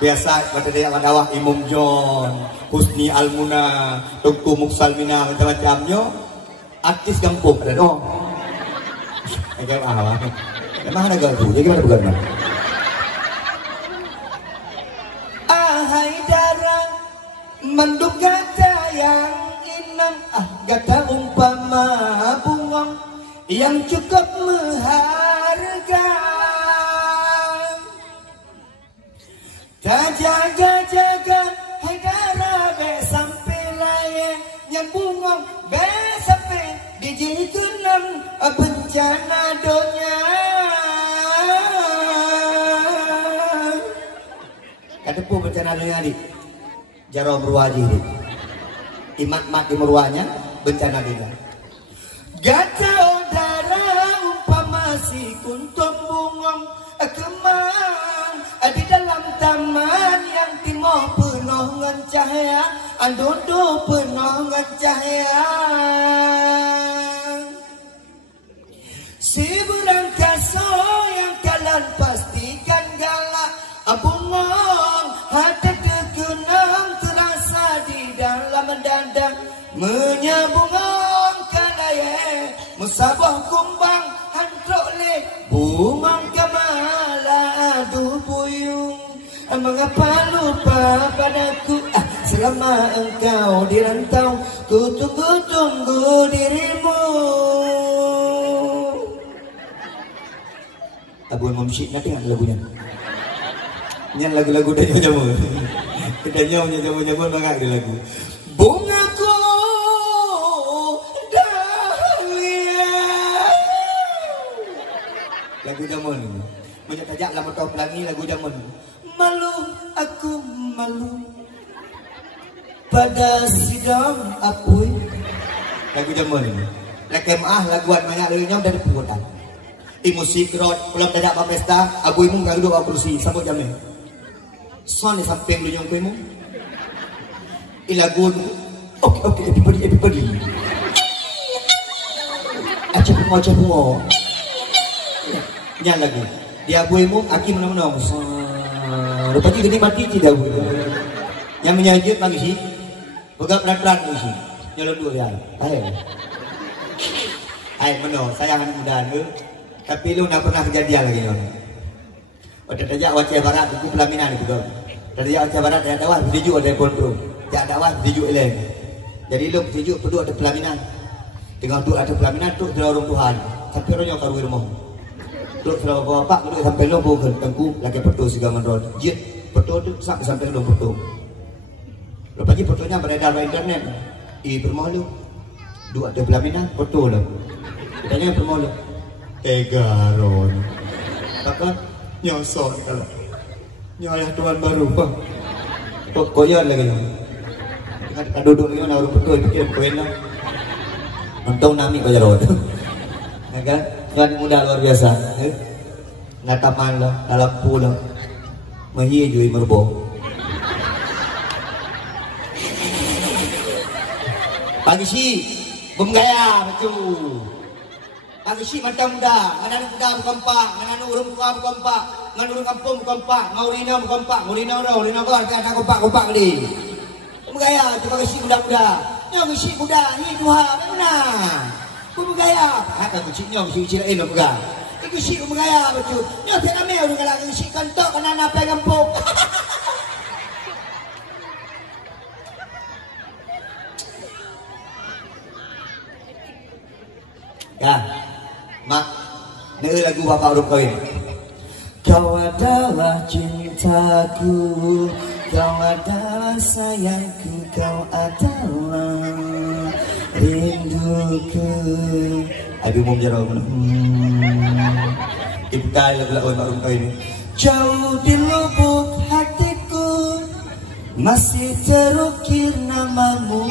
biasa pada dia wadawah Imam John Husni Almuna Tungku Muksalmina macam-macamnya artis kampung ada dong agak awal emang ada gaduh, jadi gimana bukan? Ahai darah, menduga sayang inang, gata umpama bungong yang cukup mengharga. Tak jaga-jaga, hai darah be sampai layak, yang bungong be sampai biji kunang bencana donya. Ada pun bencana dunia adik jaro berwajib imat-mat di meruahnya bencana dunia gata udara umpama si kuntum bungong kemang di dalam taman yang timur penuh dengan cahaya andodo penuh dengan cahaya si berangkaso yang kalian pastikan galak bungong hati kekenang terasa di dalam dada menyabungong kalaya musabah kumbang hantrok le bungong kemala mengapa lupa padaku? Selama engkau di rantau, ku tunggu-tunggu dirimu. Abang Mamsyik nanti nggak lagunya? Ini lagu-lagu dah jamu. Kita nyawa jamu-jamu banget di lagu. Bungaku dahlia. Lagu jamun. Banyak tajak lama tau pelangi lagu jamun. Malu aku malu pada sidang apui. Lagu jamun ini. Lekemah laguan banyak lagunya dari pengutan. Di musik rock kalau tidak apa pesta, abu imu nggak duduk kursi sambut jamnya. Son di samping lu yang kuimu. Ilagun. Oke, everybody. Acap bungo. Nyan lagi. Di abu imu aki menang-menang. Rupanya gini mati tidak abu. Yang menyajut lagi sih. Begap peran-peran lagi sih. Nyolong dua ya. Ayo menang. Sayangan muda lu. Tapi lu nak pernah kejadian lagi ni. Waktu tajak Aceh Barat itu pelaminan itu kan. Tajak Aceh Barat ada dakwah tujuh ada kontrol. Jak dakwah tujuh eleng. Jadi lu tujuh perlu ada pelaminan. Tengah tu ada pelaminan tu terlalu orang Tuhan. Sampai orang yang karu rumah. Tu terlalu bapak tu sampai lu bukan tengku lagi petu segala mandor. Jit petu tu sampai lu petu. Lepas ni petunya beredar di internet. Bermau lu. Dua ada pelaminan petu lah. Katanya bermau lu. Tegaron. Kakak nyosor kalau nyolah tuan baru bang. Kok koyor lagi ni. Kita duduk ni orang betul fikir koyor lah. Untung nami koyor. Kan? Kan muda luar biasa. Ngataman lah, dalam pulau. Mahijui merbo. Pagi si, bemgaya betul. Ang isi mata muda, nganan muda bukampak, nganan urang tua bukampak, nganan urang kampung bukampak, ngaurina bukampak, ngurina kau ada kompak ni. Bergaya tu bagi isi muda-muda. Nyong isi muda ni Tuhan mana? Bergaya. Kata tu nyong isi lain bergaya. Iku isi bergaya betul. Nyong tak namai urang lagi isi kantok kana apa kampung. Ya. Mak, ni lagu bapak urut kawin. Kau adalah cintaku, kau adalah sayangku, kau adalah rinduku. Abi mau menjara Ibu kali lagu bapak urut kawin. Jauh di lubuk hatiku masih terukir namamu.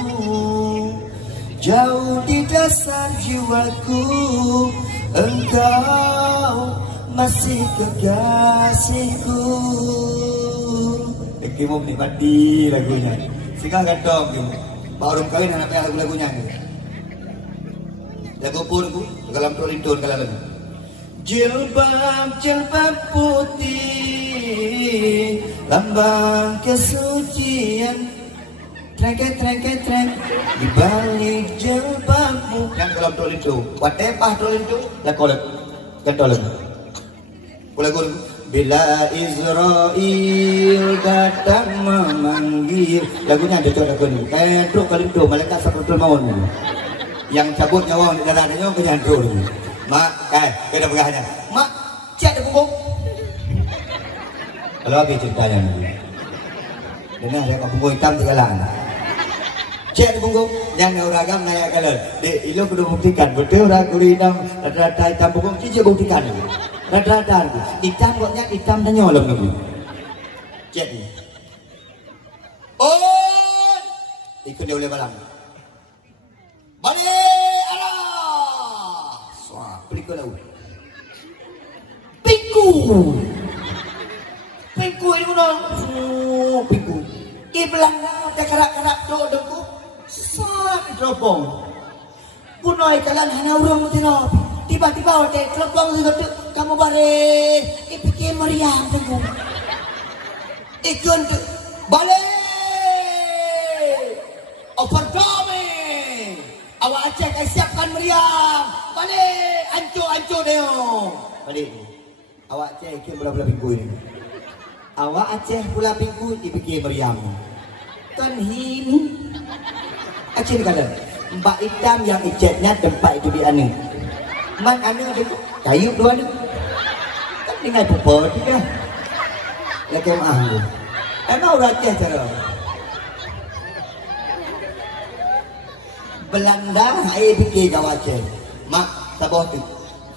Jauh di dasar jiwaku engkau masih kekasihku. Kamu menikmati lagunya. Sekarang gantong kamu. Baru kawin anak lagu-lagunya. Lagu pun aku dalam perintun kalau lagu. Jilbab putih, lambang kesucian. Trek di balik jilbabmu. Kan dalam tolin tu, watepah tolin tu, lakolat, kan tolin. Lagu bila Israel datang memanggil, lagunya ada lagu ni. Kan kali tu malaikat sakratul maut. Yang cabut nyawa di dadanya kenyantur. Mak, kena pegahnya. Mak, cek ada punggung. Kalau lagi ceritanya ni. Dengar dia kat punggung hitam segalang. Cek di punggung, jangan orang agam naik kalah. Dek, ilo kudu buktikan. Betul orang kudu hitam, rata-rata hitam punggung, cici buktikan. Rata-rata hitam buatnya hitam dan nyolong lagi. Cek ni. Oh, ikut dia oleh balang. Balik, Allah. Suah, pelikul laut. Piku ini orang. Piku. Ibelang nak kerak-kerak dok dengku. Sak teropong. Punoi kalan hana urang mutinop. Tiba-tiba ote teropong juga tu kamu bare. Ipikir meriam tengku. Ikun tu balik. Overdome. Awak Aceh kau siapkan meriam. Balik. Ancur dia. Balik. Awak Aceh ikut belah-belah pinggul ini. Awak Aceh pula pingku dipikir meriam. Kan ini. Aceh kata, mbak hitam yang ijatnya tempat itu di ane. Man ane ada kayu dua ni. Kan tinggal pupuk dia. Lagi mahal. Emang orang Aceh cara. Belanda air fikir kau Aceh. Mak tabah tu.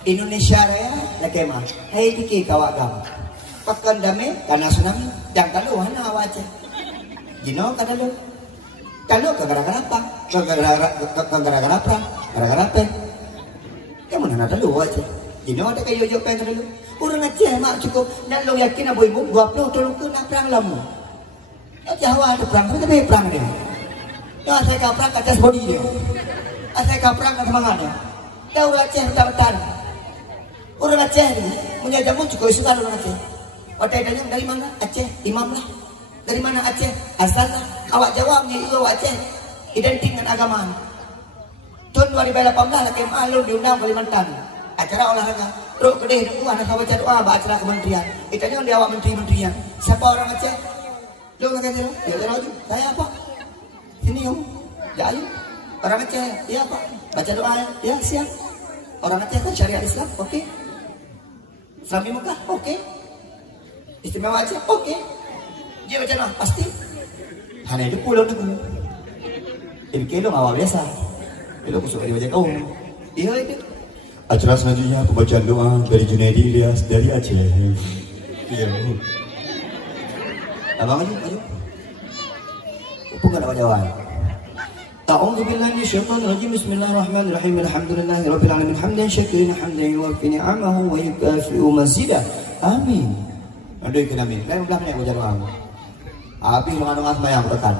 Indonesia raya lagi mah. Air fikir kau agam. Pakan damai karena tsunami. Jangan kalau mana awak Aceh. Jino kata lu. Kalau gara-gara apa? Gara-gara perang. Gara-gara apa? Kamu nak ada lu Aceh. Jino ada kayu jauh pengen dulu. Orang Aceh mak cukup. Nak lu yakin abu ibu 20 tolong ke nak perang lamu. Jawa ada perang, tapi perang dia. Saya kau perang kat atas body dia. Saya kau perang kat semangat dia. Kau Aceh betul-betul. Orang Aceh ni punya jamu cukup suka orang Aceh. Wadah tanya dari mana? Aceh, imam lah. Dari mana Aceh? Asal lah. Awak jawabnya itu awak Aceh. Identik dengan agama. Tahun 2018 lah KMA lu diundang Kalimantan. Acara olahraga. Teruk kedih doa nak baca doa acara kementerian. Itanya dia awak menteri-menterian. Siapa orang Aceh? Lu kata dia, dia tahu saya apa? Sini kamu. Ya ayo. Orang Aceh, ya apa? Baca doa ya, siap. Orang Aceh kan syariat Islam, okey. Islam di Mekah, okey. Istimewa Aceh, okey. Dia baca doa, pasti. Hanya itu pulau tu. Ini kilo awak biasa. Kilo kusuk dia baca kau. Iya itu. Acara selanjutnya pembacaan doa dari Junaidi Ilyas dari Aceh. Iya. Abang aja. Apa enggak ada jawab? A'udzu billahi minasyaitonir rajim. Bismillahirrahmanirrahim. Alhamdulillahirabbil alamin. Hamdan syakirin hamdan yuwaffi ni'amahu wa yukafi'u mazidah. Amin. Aduh kena amin. Lain belah banyak baca doa. Habis mengandung asma yang berkan.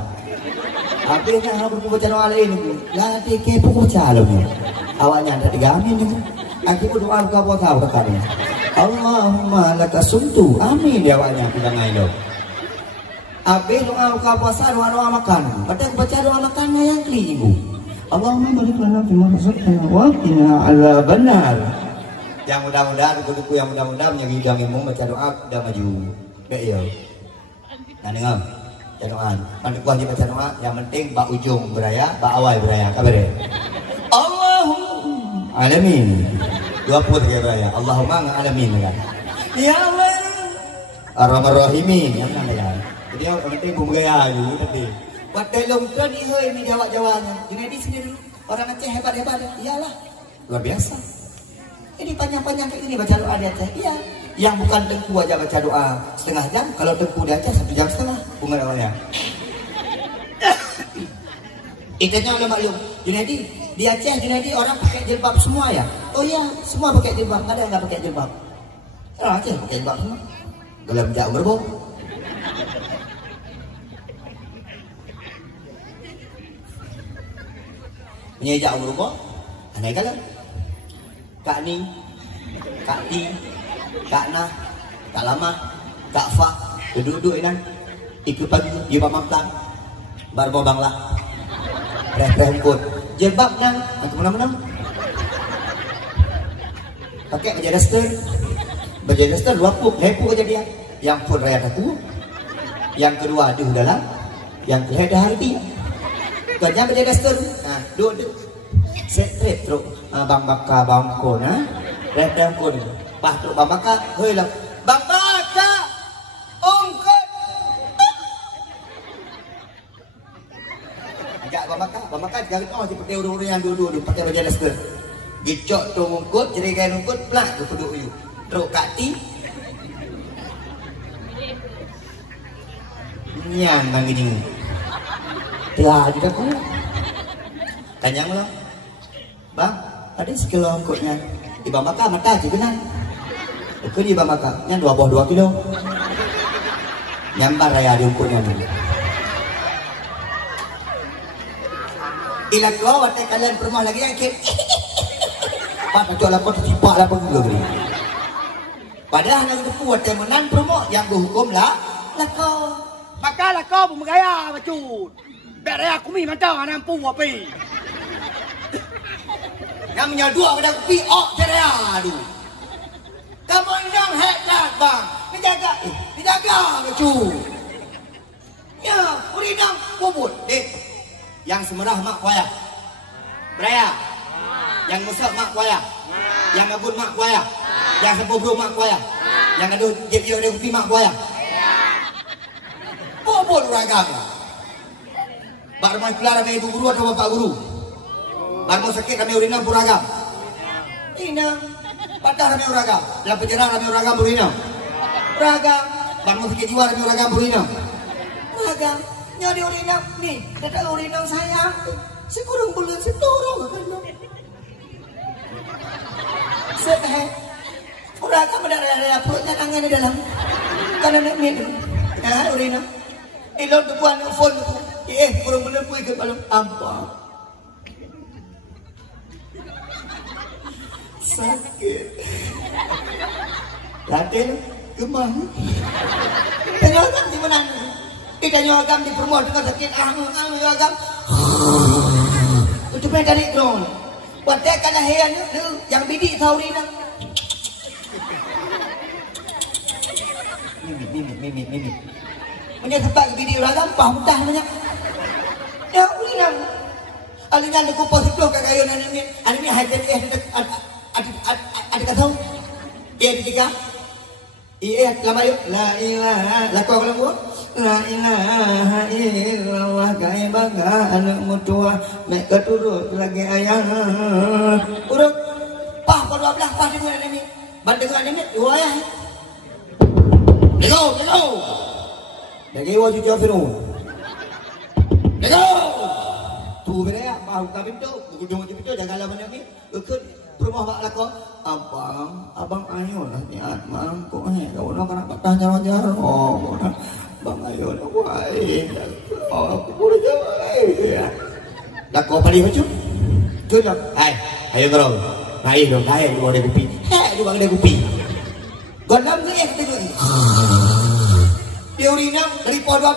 Habis yang harus baca doa lain itu. Lah dikek pun baca lu. Awaknya ada 3 amin itu. Aku doa buka puasa berkan. Allahumma lakasuntu. Amin dia awaknya tidak ngailo. Habis doa buka puasa, doa makan. Padahal baca doa makannya yang keliru. Allahumma barik lana fima razaqtana wa qina adzabannar. Yang mudah-mudahan buku-buku yang mudah-mudahan menyegidang ilmu baca doa udah maju. Baik ya. Nah dengar. Baca doa. Pandai kuah baca doa, yang penting bak ujung beraya, bak awal beraya. Kabar dia. Allahumma alamin. 20 dia beraya. Allahumma alamin kan. Ya Allah. Ar-Rahman Rahimin. Yang mana kan? Jadi yang penting bergaya dulu tadi. Wadai longkan ni hoi ni jawab-jawabnya. Ini di sini dulu. Orang Aceh hebat-hebat. Iyalah. Luar biasa. Ini panjang-panjang kayak ini baca doa di Aceh. Iya. Yang bukan tengku aja baca doa setengah jam. Kalau tengku di Aceh 1 jam setengah. Bunga doanya. Itanya oleh maklum. Junaidi di Aceh Junaidi orang pakai jilbab semua ya. Oh iya, semua pakai jilbab. Ada yang nggak pakai jilbab? Orang Aceh pakai jilbab semua. Dalam jauh berbau. Menyejak berubah, aneh kalau Kak Ni, Kak Ti, Kak Na, Kak Lama, Kak Fa, duduk-duduk ini, ikut pagi, dia pamamtang, baru banglah, reh-reh ukut, jilbab nang, macam mana-mana, pakai baju daster, luapuk, lepu aja dia, yang pun raya aku, yang kedua di dalam, yang ketiga dah harbi. Kerja baju daster, nah duduk, set terus, bang baka bangko, nah, reh ukut, bah terus bang baka, hoi lah, bang baka, ongkot, agak bang baka, jangan oh seperti orang-orang yang dulu pakai baju daster, gicok tu ongkot, jerigai ongkot, pelak tu duduk you, terus kati, nyan bang gini. Telah juga kau. Tanya lo, bang, ada sekilo ongkotnya. Di bang baka mata aja benar. Itu di bang baka, yang 2 kilo. Nyambar raya di ongkotnya. Ilah kau, watak kalian permah lagi yang kip. Pak, macam lapor tercipak lapor dulu beri. Padahal yang itu watak menan permah yang berhukum lah kau. Maka lah kau bergaya macam. Biar aku mi macam anak pu apa? Yang menyadua pada kopi ok ceria aduh. Kamu indang hebat bang. Ini dijaga. Dijaga bacu. Ya, urinang bubut. Dek. Yang semerah mak kuaya. Beraya. Yang musak mak kuaya. Yang ngabun mak kuaya. Yang sepobro mak kuaya. Yang ada jep-jep ada kopi mak kuaya. Bubut ragam. Bak rumah keluar ada ibu guru atau bapak guru. Bak mau sakit kami urinang puragam. Inang. Patah kami uragam. Dalam penjara kami uragam urinang. Uragam. Bak mau sakit jiwa kami uragam urinang. Uragam. Nyari urinang. Nih. Datang urinang sayang. Sekurang bulan setorong. Sehe. Uragam ada raya perutnya tangan di dalam. Karena nak minum. Nah urinang. Ilon kepuan phone itu. Kurang bulan pun ikut malam. Apa? Sakit. Raden kemana? Tanya agam di mana? Tanya agam di perempuan dengan sakit. Agam. Itu punya dari drone. Buat dia kena heyan yang bidik tahu ni nak. Mimik. Punya tempat bidik agam paham dah banyak. Ya ulinang. Alinan de kupo sepuluh kagayon ani hajat ada tahu dia ketika lama yuk la ilaha la kau kalau la ilaha illallah kai bangga anu mutua mek keturut lagi ayah urang pah ko 12 pah dengan ini bandengan ini dua ayah go lagi wajib jawab Lego tu benda mau kami tu gudung tu jaga mana ni ikut rumah bak lako abang ayo lah niat mang kok kau nak nak tanya wajar bang ayo lah wai aku boleh jawab lako paling macam tu dah ayo terus naik dong naik dua ada kopi dua ada kopi gondam ni tu teori dari po 12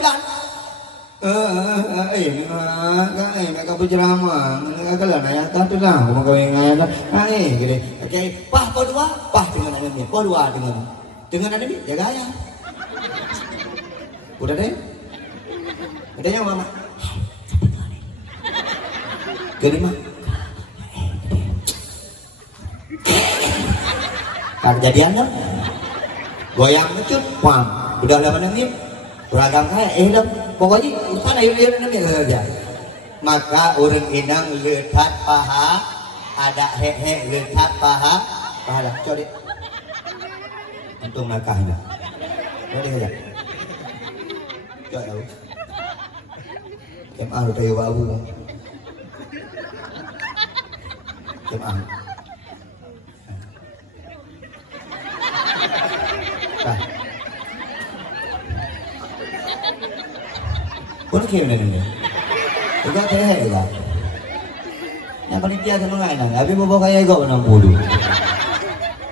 mereka berceramah, mereka lah naya tu lah, mereka naya gini, okay, pah po dua, pah dengan anaknya, po dua dengan anaknya, jaga ya, udah deh, adanya mama, gini mah, kejadian dong, goyang mecut, pam, udah lama nih. Beragam kaya dong pokoknya urusan ayo saja maka orang inang letak paha ada hehe letak paha lah coba untung nakahnya coba saja coba tahu jemaah lu tahu babu jemaah Kau kira ni, juga terhad juga. Yang panitia sama lain lah. Habis bawa kaya juga 60.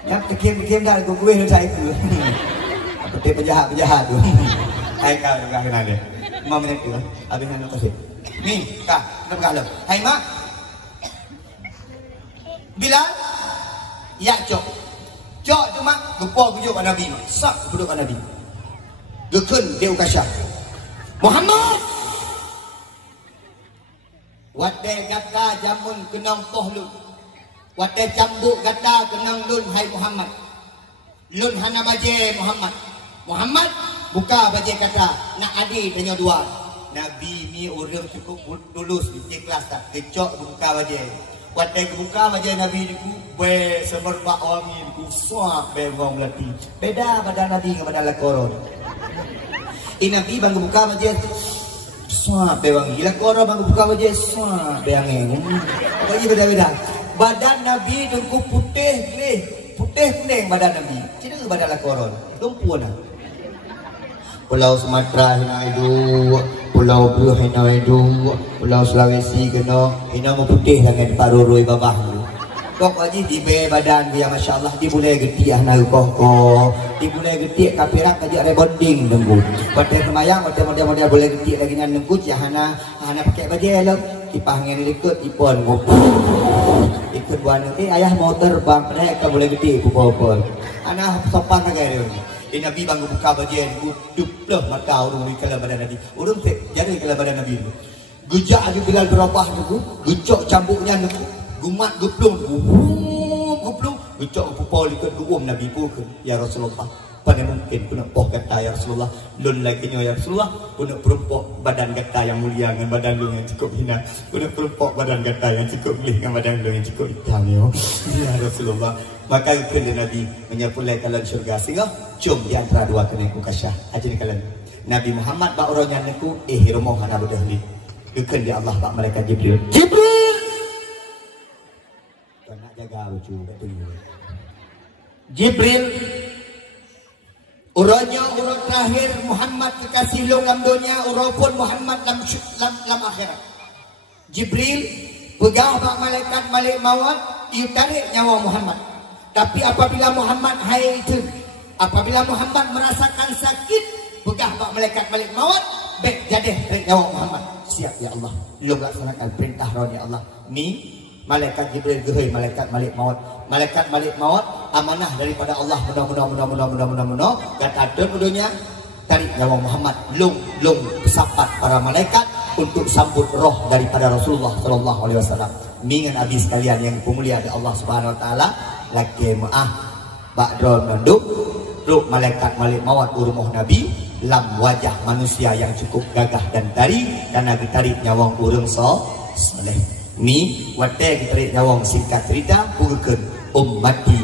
Yang kem dah aku kuih saya itu. Apa dia penjahat tu. Hai kau juga kenal dia. 5 minit tu. Habis nak kasih. Ni, kak, nak bergalam. Hai mak. Bilal, ya cok. Cok tu mak, gepo bujuk kat Nabi. Sak bujuk kat Nabi. Gekun dia ukasya. Muhammad Wadai kata jamun kenang pohlun Wadai cambuk kata kenang lun hai Muhammad Lun hana baje Muhammad buka baje kata nak adi tanya dua Nabi ni orang cukup tulus ikhlas tak kecok buka baje Wadai buka baje Nabi ni ku be semerbak wangi ku suap be ngom lati beda badan Nabi kepada lakoron Nabi bang buka baje suap bewang gila orang bang buka baje suap beangeng bagi beda-beda badan Nabi dengku putih kuning badan Nabi tidak badan lakoron lumpuan Pulau Sumatera hina itu Pulau Buru hina itu Pulau Sulawesi kena hina mau putih dengan parurui babah kok aja di badan dia Masya Allah dia boleh getiah nak kok dia boleh getiah kapirak aja rebonding nunggu pada semayang model boleh getiah lagi nan nunggu hana pakai baju elok dipangin ikut ipon ikut buan ayah mau terbang mereka boleh getiah pupol anak sopan agak dia Nabi bangga buka bajian duplah mata urung di kala badan Nabi. Urung tak jadi kala badan Nabi. Gujak aja Bilal berubah tu, gucok cambuknya tu, gumat guplung, guplung, gucok pupau likat duum Nabi pun ya Rasulullah. Pada mungkin kuna poh kata ya Rasulullah, lun lagi ya Rasulullah, kuna perumpok badan kata yang mulia dengan badan lu yang cukup hina, kuna perumpok badan kata yang cukup lih dengan badan lu yang cukup hitam ya Rasulullah. Maka kena Nabi menyapulai kalian syurga sehingga cum di antara dua kena kukasyah. Aja ni kalian Nabi Muhammad bak orangnya niku romoh hana bedahli. Dukan di Allah bak malaikat Jibril. Jibril. Kau nak jaga lucu betul. Jibril. Uranya urang terakhir Muhammad kekasih long dalam dunia, urang pun Muhammad dalam akhirat. Jibril pegah bak malaikat malik maut, ia tarik nyawa Muhammad. Tapi apabila Muhammad haid, apabila Muhammad merasakan sakit, pegah bak malaikat malik maut, baik jadi tarik nyawa Muhammad. Siap ya Allah, long laksanakan perintah roh ya Allah. Ni malaikat Jibril gehoi malaikat malik maut. Malaikat malik maut amanah daripada Allah mudah kata dunia tarik nyawa Muhammad lung sapat para malaikat untuk sambut roh daripada Rasulullah sallallahu alaihi wasallam. Mingan abis sekalian yang pemulia dari Allah Subhanahu wa taala laki maah ba'dron manduk ruh malaikat malik maut urumuh Nabi lam wajah manusia yang cukup gagah dan tari dan Nabi tarik nyawa urung soleh. Ni wate tarik nyawa singkat cerita pugukeun ummati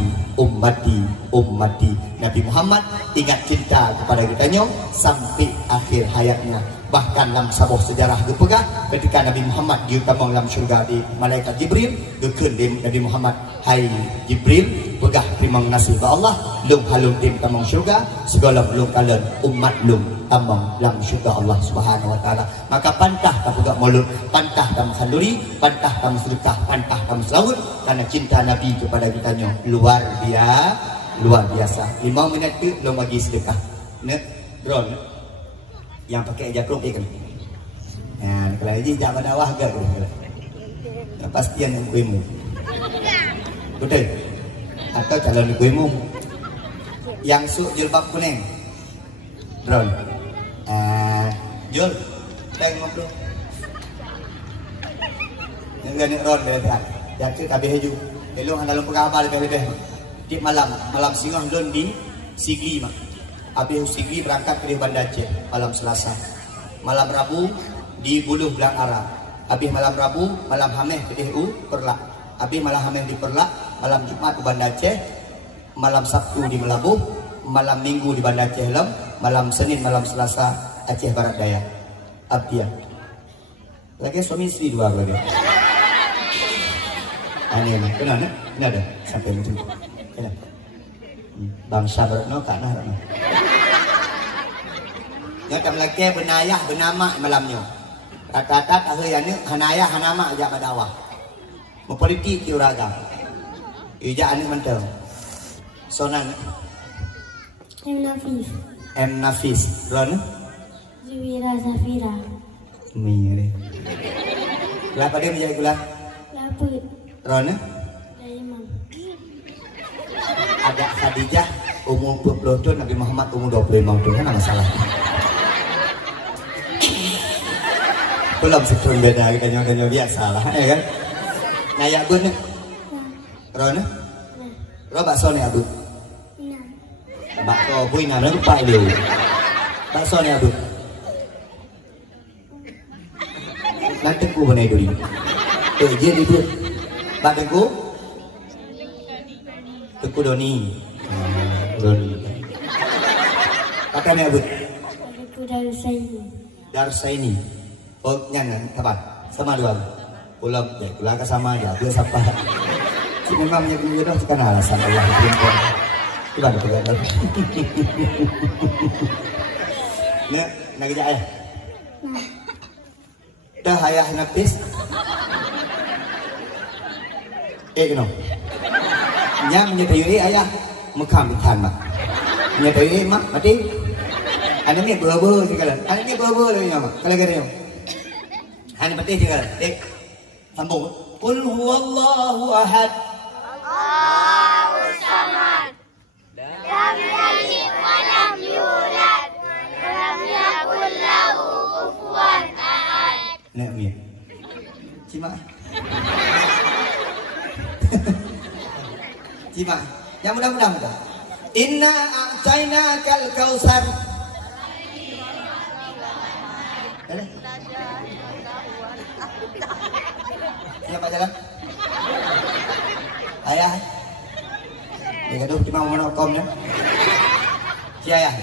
Nabi Muhammad ingat cinta kepada kitanya sampai akhir hayatnya. Bahkan dalam sebuah sejarah dipegah ketika Nabi Muhammad diutamang dalam syurga di malaikat Jibril dukeun Nabi Muhammad, hai Jibril pegah terima kasih ke Allah lung halung tim tamang syurga segala belum kalian umat lung tamang dalam syurga Allah Subhanahu wa taala. Maka pantah ka pegah mulut, pantah tam khanduri, pantah tam sedekah, pantah tam selawat karena cinta Nabi kepada kitanya luar biasa. 5 minit tu belum bagi sedekah. Net drone yang pakai jakrung ikan. Nah, kalau ini jangan dakwah ke? Yang pastian yang kuimu. Betul? Atau calon kuimu yang su jilbab kuning. Drone. Jul, tengok dulu. Yang drone dia. Jadi kabeh haju. Elok dalam pegawai lebih. Di malam singgah lon di Sigli mak. Habis Sigli berangkat ke Banda Aceh malam Selasa. Malam Rabu di Buluh Belang Arab. Habis malam Rabu malam Hameh ke DU Perlak. Habis malam Hameh di Perlak, malam Jumat di Banda Aceh, malam Sabtu di Melabuh, malam Minggu di Banda Aceh Lem, malam Senin malam Selasa Aceh Barat Daya. Abdia. Lagi suami istri dua lagi. Aneh mah, kenal nak? Kenal dah sampai macam tu. Kenal. Bangsa berno kana rano. Nya kam laki benayah benama malamnya. Kata-kata tahayanya hanayah hanama aja badawah. Mempolitik di uraga. Ija ane mentel. Sonan. M Nafis. Ron. Zuwira Zafira. Mire. Kenapa dia menjadi gula? Laput. Ron. Daimam. Ada Khadijah umur 20 tahun, Nabi Muhammad umur 25 tahun, kan masalah. Belum setahun beda, kita biasa lah, ya kan? Nah, ya Abud nih, Ron, Ron bakso nih Abud, bakso buina, nih lupa itu, bakso nih Abud. Nanti ku benar dulu, jadi Abud, bakso Teku Doni. Doni. Kakaknya Abud. Teku Darsaini. Darsaini. Oh, nyanyi, kapan? Sama dua. Pulang, ya, pulang ke sama aja. Dia siapa? Si memang menyebut jodoh itu kan alasan Allah perempuan. Coba ada pegang. Nih, nak kerja ayah. Dah ayah napis. Kenapa? Nya menyediri ayah mekam ikan mak. Menyediri mak mati. Ane ni berber sekalian. Ane ni berber lagi mak. Kalau kena. Ane mati sekalian. Sambung. Qul huwallahu ahad. Allahu samad. Lam yalid wa lam Nek mi. Cima. Cima. Yang mudah-mudahan dah. Inna a'tainakal kautsar. Siapa jalan? Ayah. Ya gaduh cuma mau kom ya. Si ayah.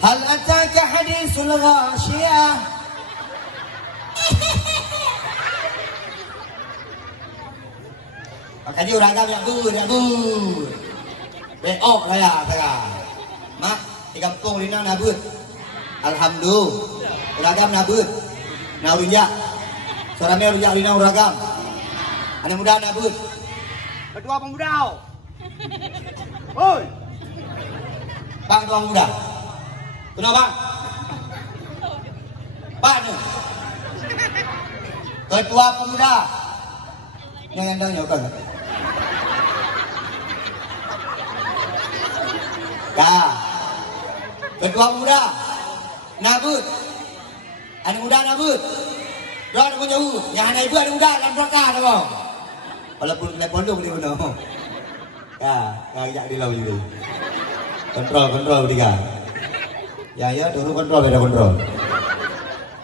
Hal ataka hadisul ghasyiyah. Makanya uragam yang bur. Beok lah ya sekarang. Mak, di kampung Lina nabut. Alhamdulillah. Uragam nabut. Naurija. Suaranya rujak Lina uragam. Anak muda nabut. Ketua pemuda. Oi. Bang ketua pemuda. Kenapa bang? Bang ni. Ketua pemuda. Yang endang nyokan. Dah. Ketua pemuda. Nabut. Anak muda nabut. Doa nak jauh. Yang anak ibu anak muda dalam belakang dah bang. Walaupun telepon tu boleh guna. Ya, kajak di laut itu. Kontrol tiga. Ya, turun kontrol beda kontrol.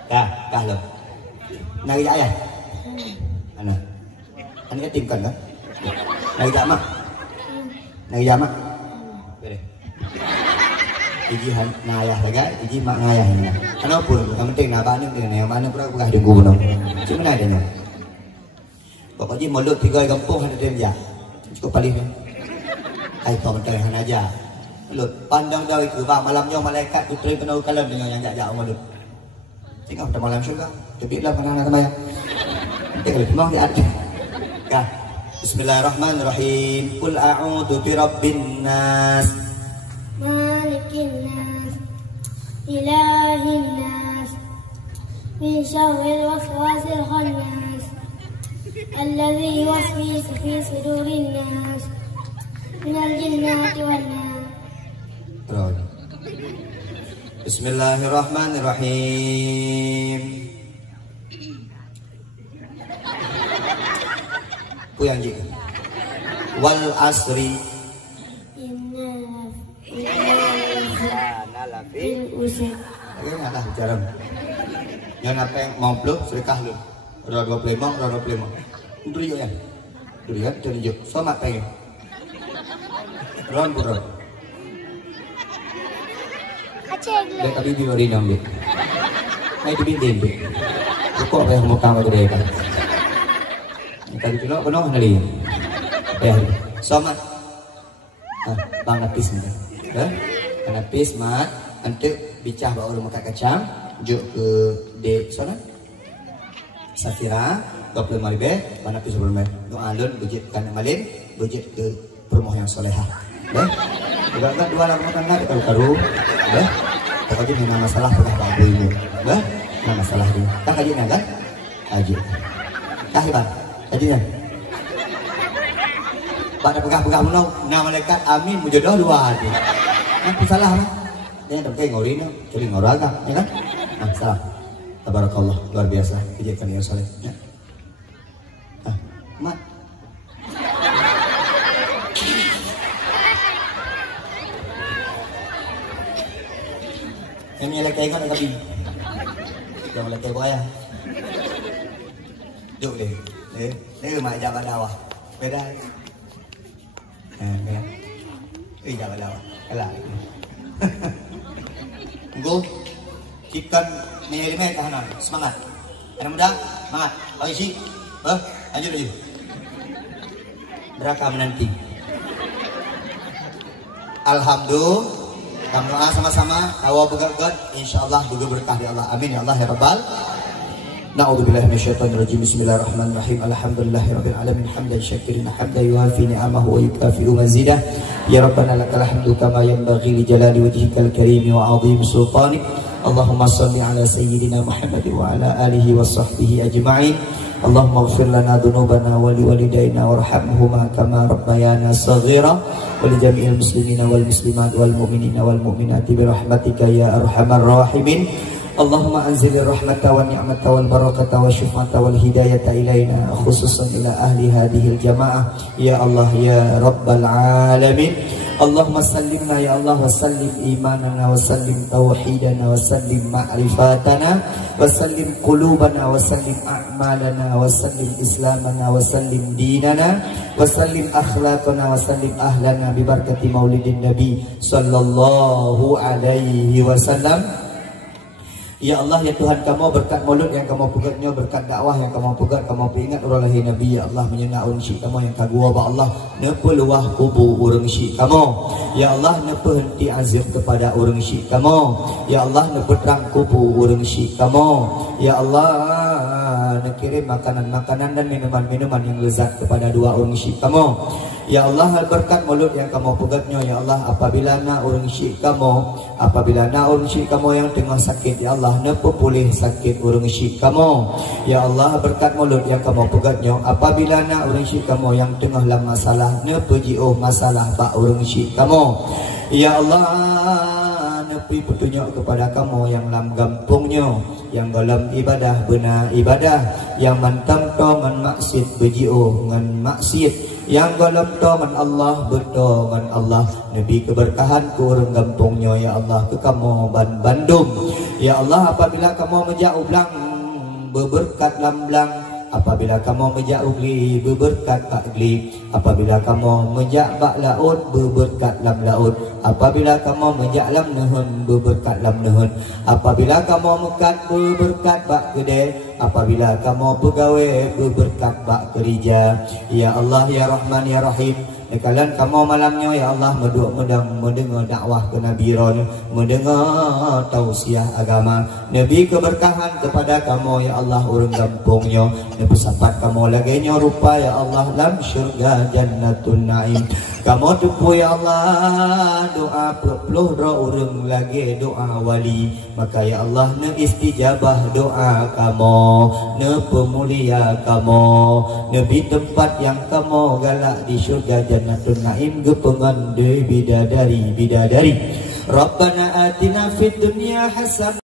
Dah lo. Nak kajak ya? Anak. Anak timkan kan? Nak kajak mak? Nak kajak mak? Boleh. Iji ngayah lagi, iji mak ngayah ni. Kenapa? Yang penting nak balik ni, yang mana pun aku dah tunggu benar. Cuma mana adanya? Pokoknya mulut tiga kampung ada dia. Cukup paling. Hai pemerintah aja. Mulut pandang dari ke bawah malamnya malaikat putri penuh kalam dengan yang jauh mulut. Tengok dah malam syurga. Tebilah mana nak bayar. Nanti kalau mau dia ada. Kah. Bismillahirrahmanirrahim. Qul a'udzu birabbin nas. Malikin nas. Ilahin nas. Min syarril waswasil khannas. الذي يوسوس في صدور الناس من الجنة والناس. Bismillahirrahmanirrahim. Puyang je. Wal asri. Inna lafi. Lagi nak dah bicara. Yang apa yang mau peluk sedekah lu. Roda 25. Duri ya. Duri kan tunjuk. Somat pengen. Ron bro. Dia tadi di luar inam dia. Mai di bindin dia. Kok apa yang mau kamu dia kan? Tadi tu penuh hari. Somat. Bang napis ni. Napis mat. Antuk bicah bawa rumah kacang. Juk ke de sana. Safira 25.000 mana pisau bermain doa alun bujit kanan malin bujit ke rumah yang solehah deh juga kan dua orang makan nggak karu deh pokoknya memang masalah pernah babu ini deh nah masalah ini tak kajian kan kaji bang kajian pada pegah menau nama malaikat amin mujodoh dua hati nanti salah kan dia tempat ngorin jadi ngoragam ya kan nah salah. Tabarakallah, luar biasa kegiatan yang soleh. Ya. Mat. Yang nyelekay kan tapi yang nyelekay boy ya. Duduk deh. Ini mak jabat dakwah. Beda. Beda. Jabat dakwah. Kalah. Tunggu. Ikan menerima tahanan semangat anak muda semangat bang isi lanjut lagi neraka menanti alhamdulillah kami doa sama-sama tawa begat insyaallah juga berkah di Allah amin ya Allah ya rabbal na'udzubillahi minasyaitonirrajim bismillahirrahmanirrahim alhamdulillahirabbil alamin hamdan syakirin hamdan yuafi ni'amahu wa yukafi'u mazidah ya rabbana lakal hamdu kama yanbaghi li jalali wajhikal karim wa 'azim sultanik Allahumma salli ala sayyidina Muhammad wa ala alihi wa sahbihi ajma'in. Allahumma ighfir lana dhunubana wa liwalidayna warhamhuma kama rabbayana saghira wa li jami'il muslimina wal muslimat wal mu'minina wal mu'minati bi rahmatika ya arhamar rahimin. Allahumma anzilir rahmata wa ni'mata wal barakata wa syufata wal hidayata ilaina khususan ila ahli hadhil jamaah ya Allah ya rabbal alamin. Allahumma sallimna ya Allah wa sallim imanana wa sallim tauhidana wa sallim ma'rifatana wa sallim qulubana wa sallim a'malana wa sallim islamana wa sallim dinana wa sallim akhlaqana wa sallim ahlana bi barakati maulidin nabi sallallahu alaihi wasallam. Ya Allah ya Tuhan kamu, berkat maulud yang kamu pegatnya, berkat dakwah yang kamu pegat, kamu ingat orang lahir Nabi ya Allah, menyenang syik kamu yang kagua ba Allah, nepa luah kubur urang syik kamu ya Allah, nepa henti azab kepada urang syik kamu ya Allah, nepa terang kubur urang syik kamu ya Allah, nekirim makanan-makanan dan minuman-minuman yang lezat kepada dua urang syik kamu ya Allah, berkat maulud yang kamu pegatnya ya Allah, apabila na urang syik kamu, apabila na urang syik kamu yang tengah sakit ya Allah, nepa pulih sakit urang syik kamu ya Allah, berkat maulud yang kamu pegatnya, apabila na urang syik kamu yang tengah dalam masalah, nepa jiuh masalah bak urang syik kamu ya Allah, nepi petunjuk kepada kamu yang dalam gampungnya, yang dalam ibadah benar ibadah, yang mantang to ngan maksud bejiuh ngan maksud, yang dalam to man Allah betul man Allah, nabi keberkahan kurang gampungnya ya Allah, ke kamu Bandung ya Allah, apabila kamu menjauh belang berberkat lamblang, apabila kamu menjak ugli berberkat tak gli, apabila kamu menjak bak laut berberkat lam laut, apabila kamu menjak lam nehun berberkat lam nehun, apabila kamu mekat berberkat bak gede, apabila kamu pegawai berberkat bak kerja ya Allah ya Rahman ya Rahim. Kalian kamu malamnya ya Allah mendengar dakwah ke Nabi Ron, mendengar tausiah agama Nabi, keberkahan kepada kamu ya Allah, urang gampungnya nepesapat kamu laganya rupa ya Allah lam syurga jannatun naim. Kamu tumpu ya Allah doa peluh ro urang lagi doa wali, maka ya Allah ne istijabah doa kamu, ne pemulia kamu, nabi tempat yang kamu galak di syurga jannatun naim, gepengan de bidadari Rabbana atina fid dunya hasanah